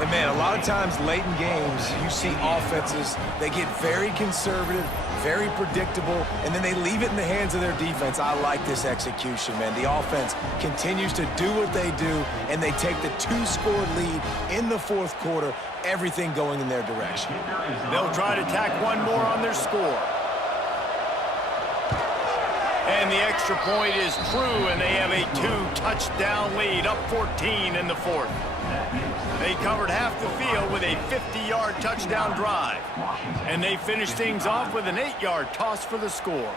And man, a lot of times late in games, you see offenses, they get very conservative, very predictable, and then they leave it in the hands of their defense. I like this execution, man. The offense continues to do what they do, and they take the 2-score lead in the fourth quarter, everything going in their direction. They'll try to tack one more on their score. And the extra point is true, and they have a 2-touchdown lead, up 14 in the fourth. They covered half the field with a 50-yard touchdown drive. And they finished things off with an 8-yard toss for the score.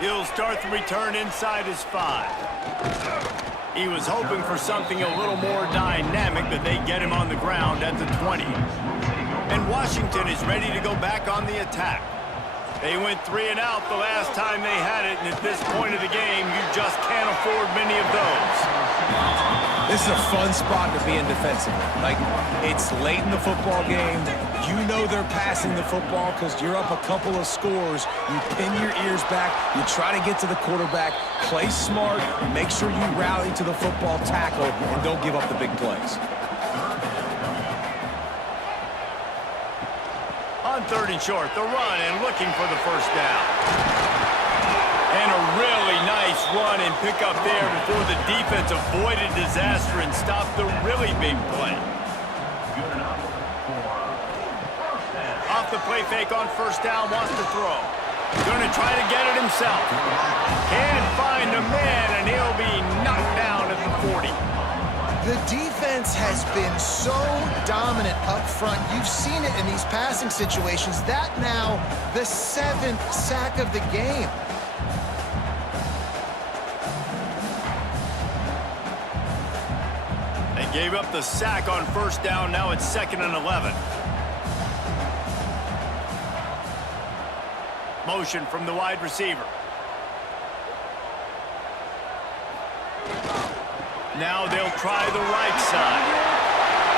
He'll start the return inside his 5. He was hoping for something a little more dynamic, but they get him on the ground at the 20. And Washington is ready to go back on the attack. They went 3 and out the last time they had it, and at this point of the game, you just can't afford many of those. This is a fun spot to be in defensively. Like, it's late in the football game. You know they're passing the football because you're up a couple of scores. You pin your ears back. You try to get to the quarterback. Play smart. Make sure you rally to the football tackle and don't give up the big plays. On 3rd and short, the run and looking for the first down. And a really nice run and pick up there before the defense avoided disaster and stopped the really big play. Off the play fake on first down, wants to throw. Going to try to get it himself. Can't find a man, and he'll be knocked down at the 40. The defense has been so dominant up front. You've seen it in these passing situations. That now the 7th sack of the game. They gave up the sack on first down. Now it's 2nd and 11. Motion from the wide receiver. Now they'll try the right side.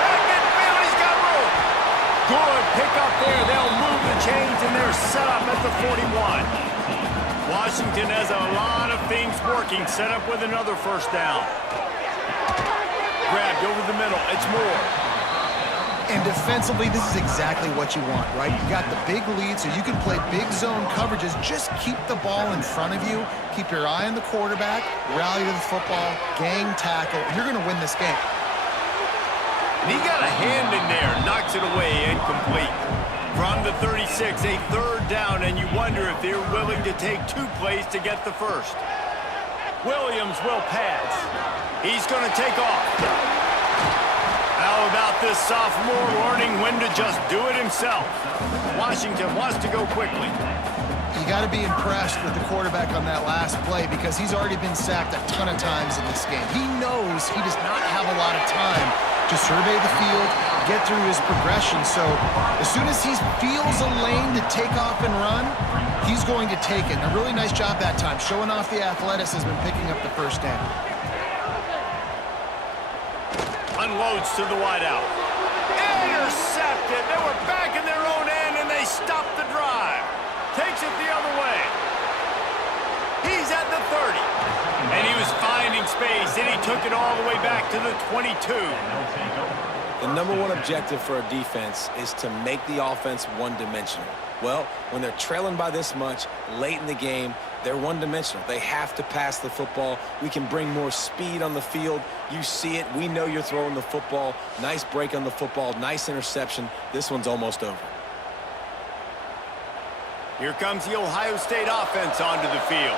At midfield, he's got room. Good pick up there. They'll move the chains, and they're set up at the 41. Washington has a lot of things working. Set up with another first down. Grabbed over the middle. It's Moore. And defensively, this is exactly what you want, right? You got the big lead, so you can play big zone coverages. Just keep the ball in front of you. Keep your eye on the quarterback. Rally to the football. Gang tackle. You're going to win this game. And he got a hand in there. Knocks it away. Incomplete. From the 36, a 3rd down, and you wonder if they're willing to take 2 plays to get the first. Williams will pass. He's going to take off. know about this sophomore learning when to just do it himself. Washington wants to go quickly. You got to be impressed with the quarterback on that last play because he's already been sacked a ton of times in this game. He knows he does not have a lot of time to survey the field, get through his progression. So as soon as he feels a lane to take off and run, he's going to take it. A really nice job that time, showing off the athleticism and picking up the first down. Unloads to the wideout. Intercepted. They were back in their own end, and they stopped the drive. Takes it the other way. He's at the 30. And he was finding space, and he took it all the way back to the 22. The number one objective for a defense is to make the offense one-dimensional. Well, when they're trailing by this much late in the game, they're one-dimensional. They have to pass the football. We can bring more speed on the field. You see it. We know you're throwing the football. Nice break on the football. Nice interception. This one's almost over. Here comes the Ohio State offense onto the field.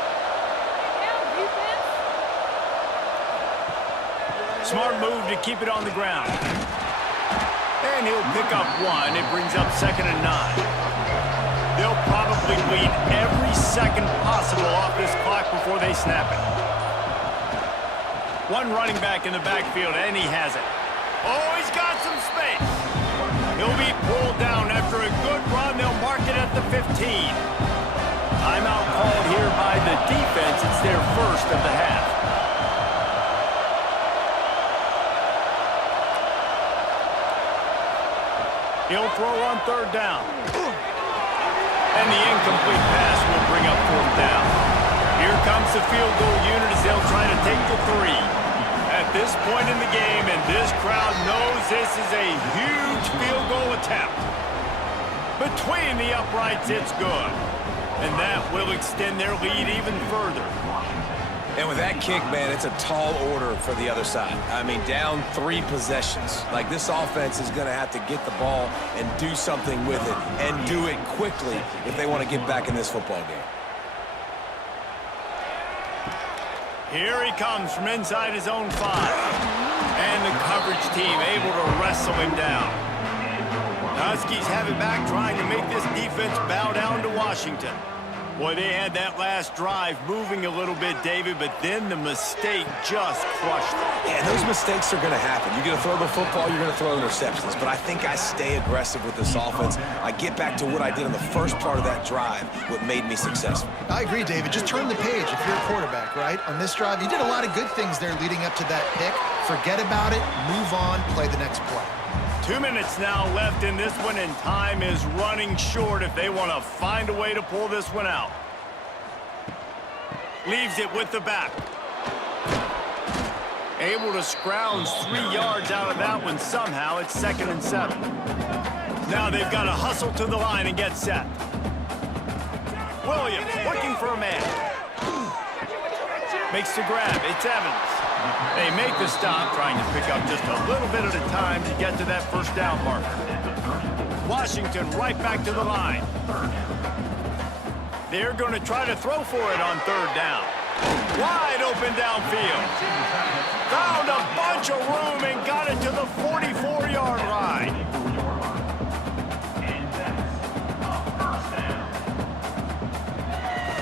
Smart move to keep it on the ground. And he'll pick up one. It brings up 2nd and 9. They'll probably bleed every second possible off this clock before they snap it. One running back in the backfield, and he has it. Oh, he's got some space. He'll be pulled down after a good run. They'll mark it at the 15. Timeout called here by the defense. It's their first of the half. He'll throw on 3rd down. And the incomplete pass will bring up 4th down. Here comes the field goal unit as they'll try to take the 3. At this point in the game, and this crowd knows this is a huge field goal attempt. Between the uprights, it's good. And that will extend their lead even further. And with that kick, man, it's a tall order for the other side. I mean, down 3 possessions. Like, this offense is going to have to get the ball and do something with it, and do it quickly if they want to get back in this football game. Here he comes from inside his own 5. And the coverage team able to wrestle him down. The Huskies have it back, trying to make this defense bow down to Washington. Boy, they had that last drive moving a little bit, David, but then the mistake just crushed them. Yeah, those mistakes are going to happen. You're going to throw the football, you're going to throw interceptions. But I think I stay aggressive with this offense. I get back to what I did in the first part of that drive, what made me successful. I agree, David. Just turn the page if you're a quarterback, right? On this drive, you did a lot of good things there leading up to that pick. Forget about it, move on, play the next play. 2 minutes now left in this one, and time is running short if they want to find a way to pull this one out. Leaves it with the back. Able to scrounge 3 yards out of that one somehow. It's 2nd and 7. Now they've got to hustle to the line and get set. Williams looking for a man. Makes the grab. It's Evans. They make the stop, trying to pick up just a little bit at a time to get to that 1st down marker. Washington right back to the line. They're going to try to throw for it on 3rd down. Wide open downfield. Found a bunch of room and got it to the 44-yard line.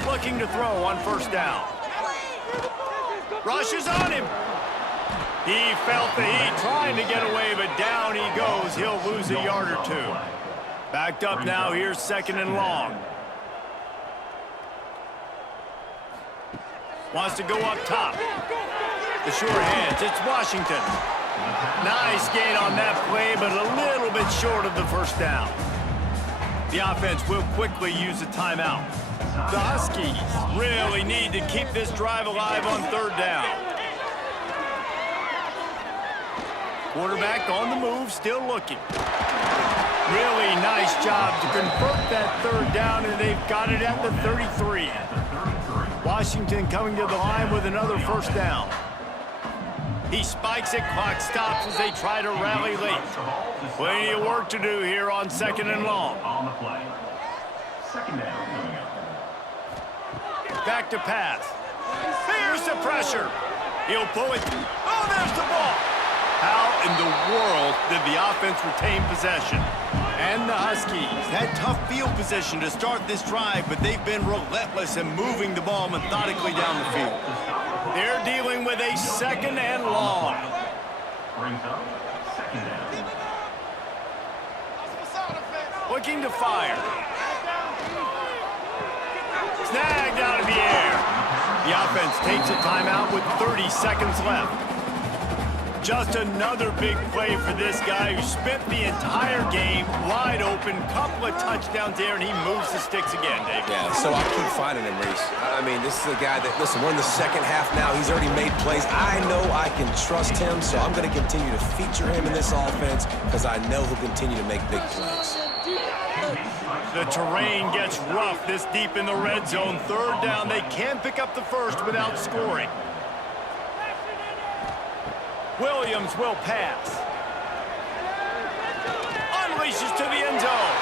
Looking to throw on 1st down. Rushes on him. He felt the heat trying to get away, but down he goes. He'll lose a yard or 2. Backed up now. Here's 2nd and long. Wants to go up top. The sure hands. It's Washington. Nice gain on that play, but a little bit short of the 1st down. The offense will quickly use a timeout. The Huskies really need to keep this drive alive on 3rd down. Quarterback on the move, still looking. Really nice job to convert that 3rd down, and they've got it at the 33. Washington coming to the line with another 1st down. He spikes it, clock stops as they try to rally late. Plenty of work to do here on 2nd and long. On the play. 2nd down. Back to pass. Here's the pressure. He'll pull it. Oh, there's the ball. How in the world did the offense retain possession? And the Huskies had tough field position to start this drive, but they've been relentless in moving the ball methodically down the field. They're dealing with a second and long. Brings up second down. Looking to fire. Snagged out of the air. The offense takes a timeout with 30 seconds left. Just another big play for this guy who spent the entire game wide open, couple of touchdowns there, and he moves the sticks again, Dave. Yeah, so I keep finding him, Reese. I mean, this is a guy that, listen, we're in the second half now. He's already made plays. I know I can trust him, so I'm going to continue to feature him in this offense because I know he'll continue to make big plays. The terrain gets rough this deep in the red zone. Third down, they can pick up the first without scoring. Williams will pass. Unleashes to the end zone.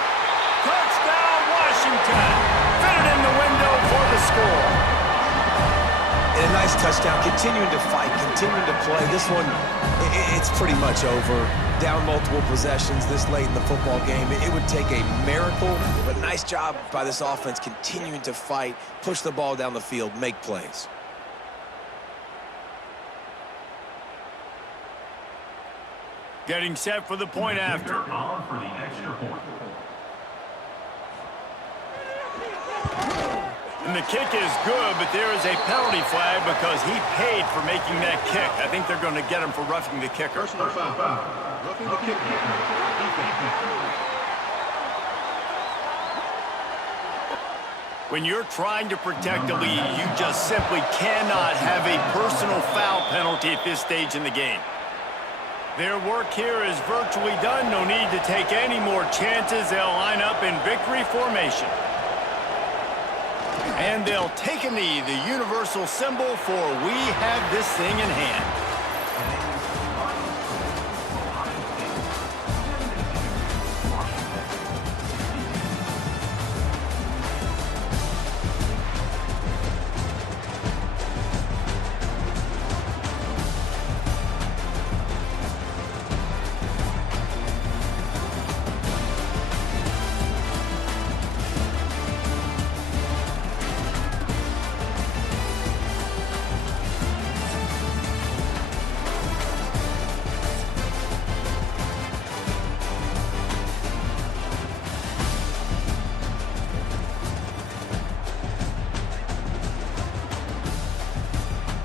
Touchdown, Washington. Fitted in the window for the score. And a nice touchdown, continuing to fight, continuing to play. This one, it's pretty much over. Down multiple possessions this late in the football game. It would take a miracle, but nice job by this offense continuing to fight, push the ball down the field, make plays. Getting set for the point after. On for the extra point. And the kick is good, but there is a penalty flag because he paid for making that kick. I think they're going to get him for roughing the kicker. Personal foul. Roughing the kicker. When you're trying to protect a lead, you just simply cannot have a personal foul penalty at this stage in the game. Their work here is virtually done. No need to take any more chances. They'll line up in victory formation. And they'll take a knee, the universal symbol for we have this thing in hand.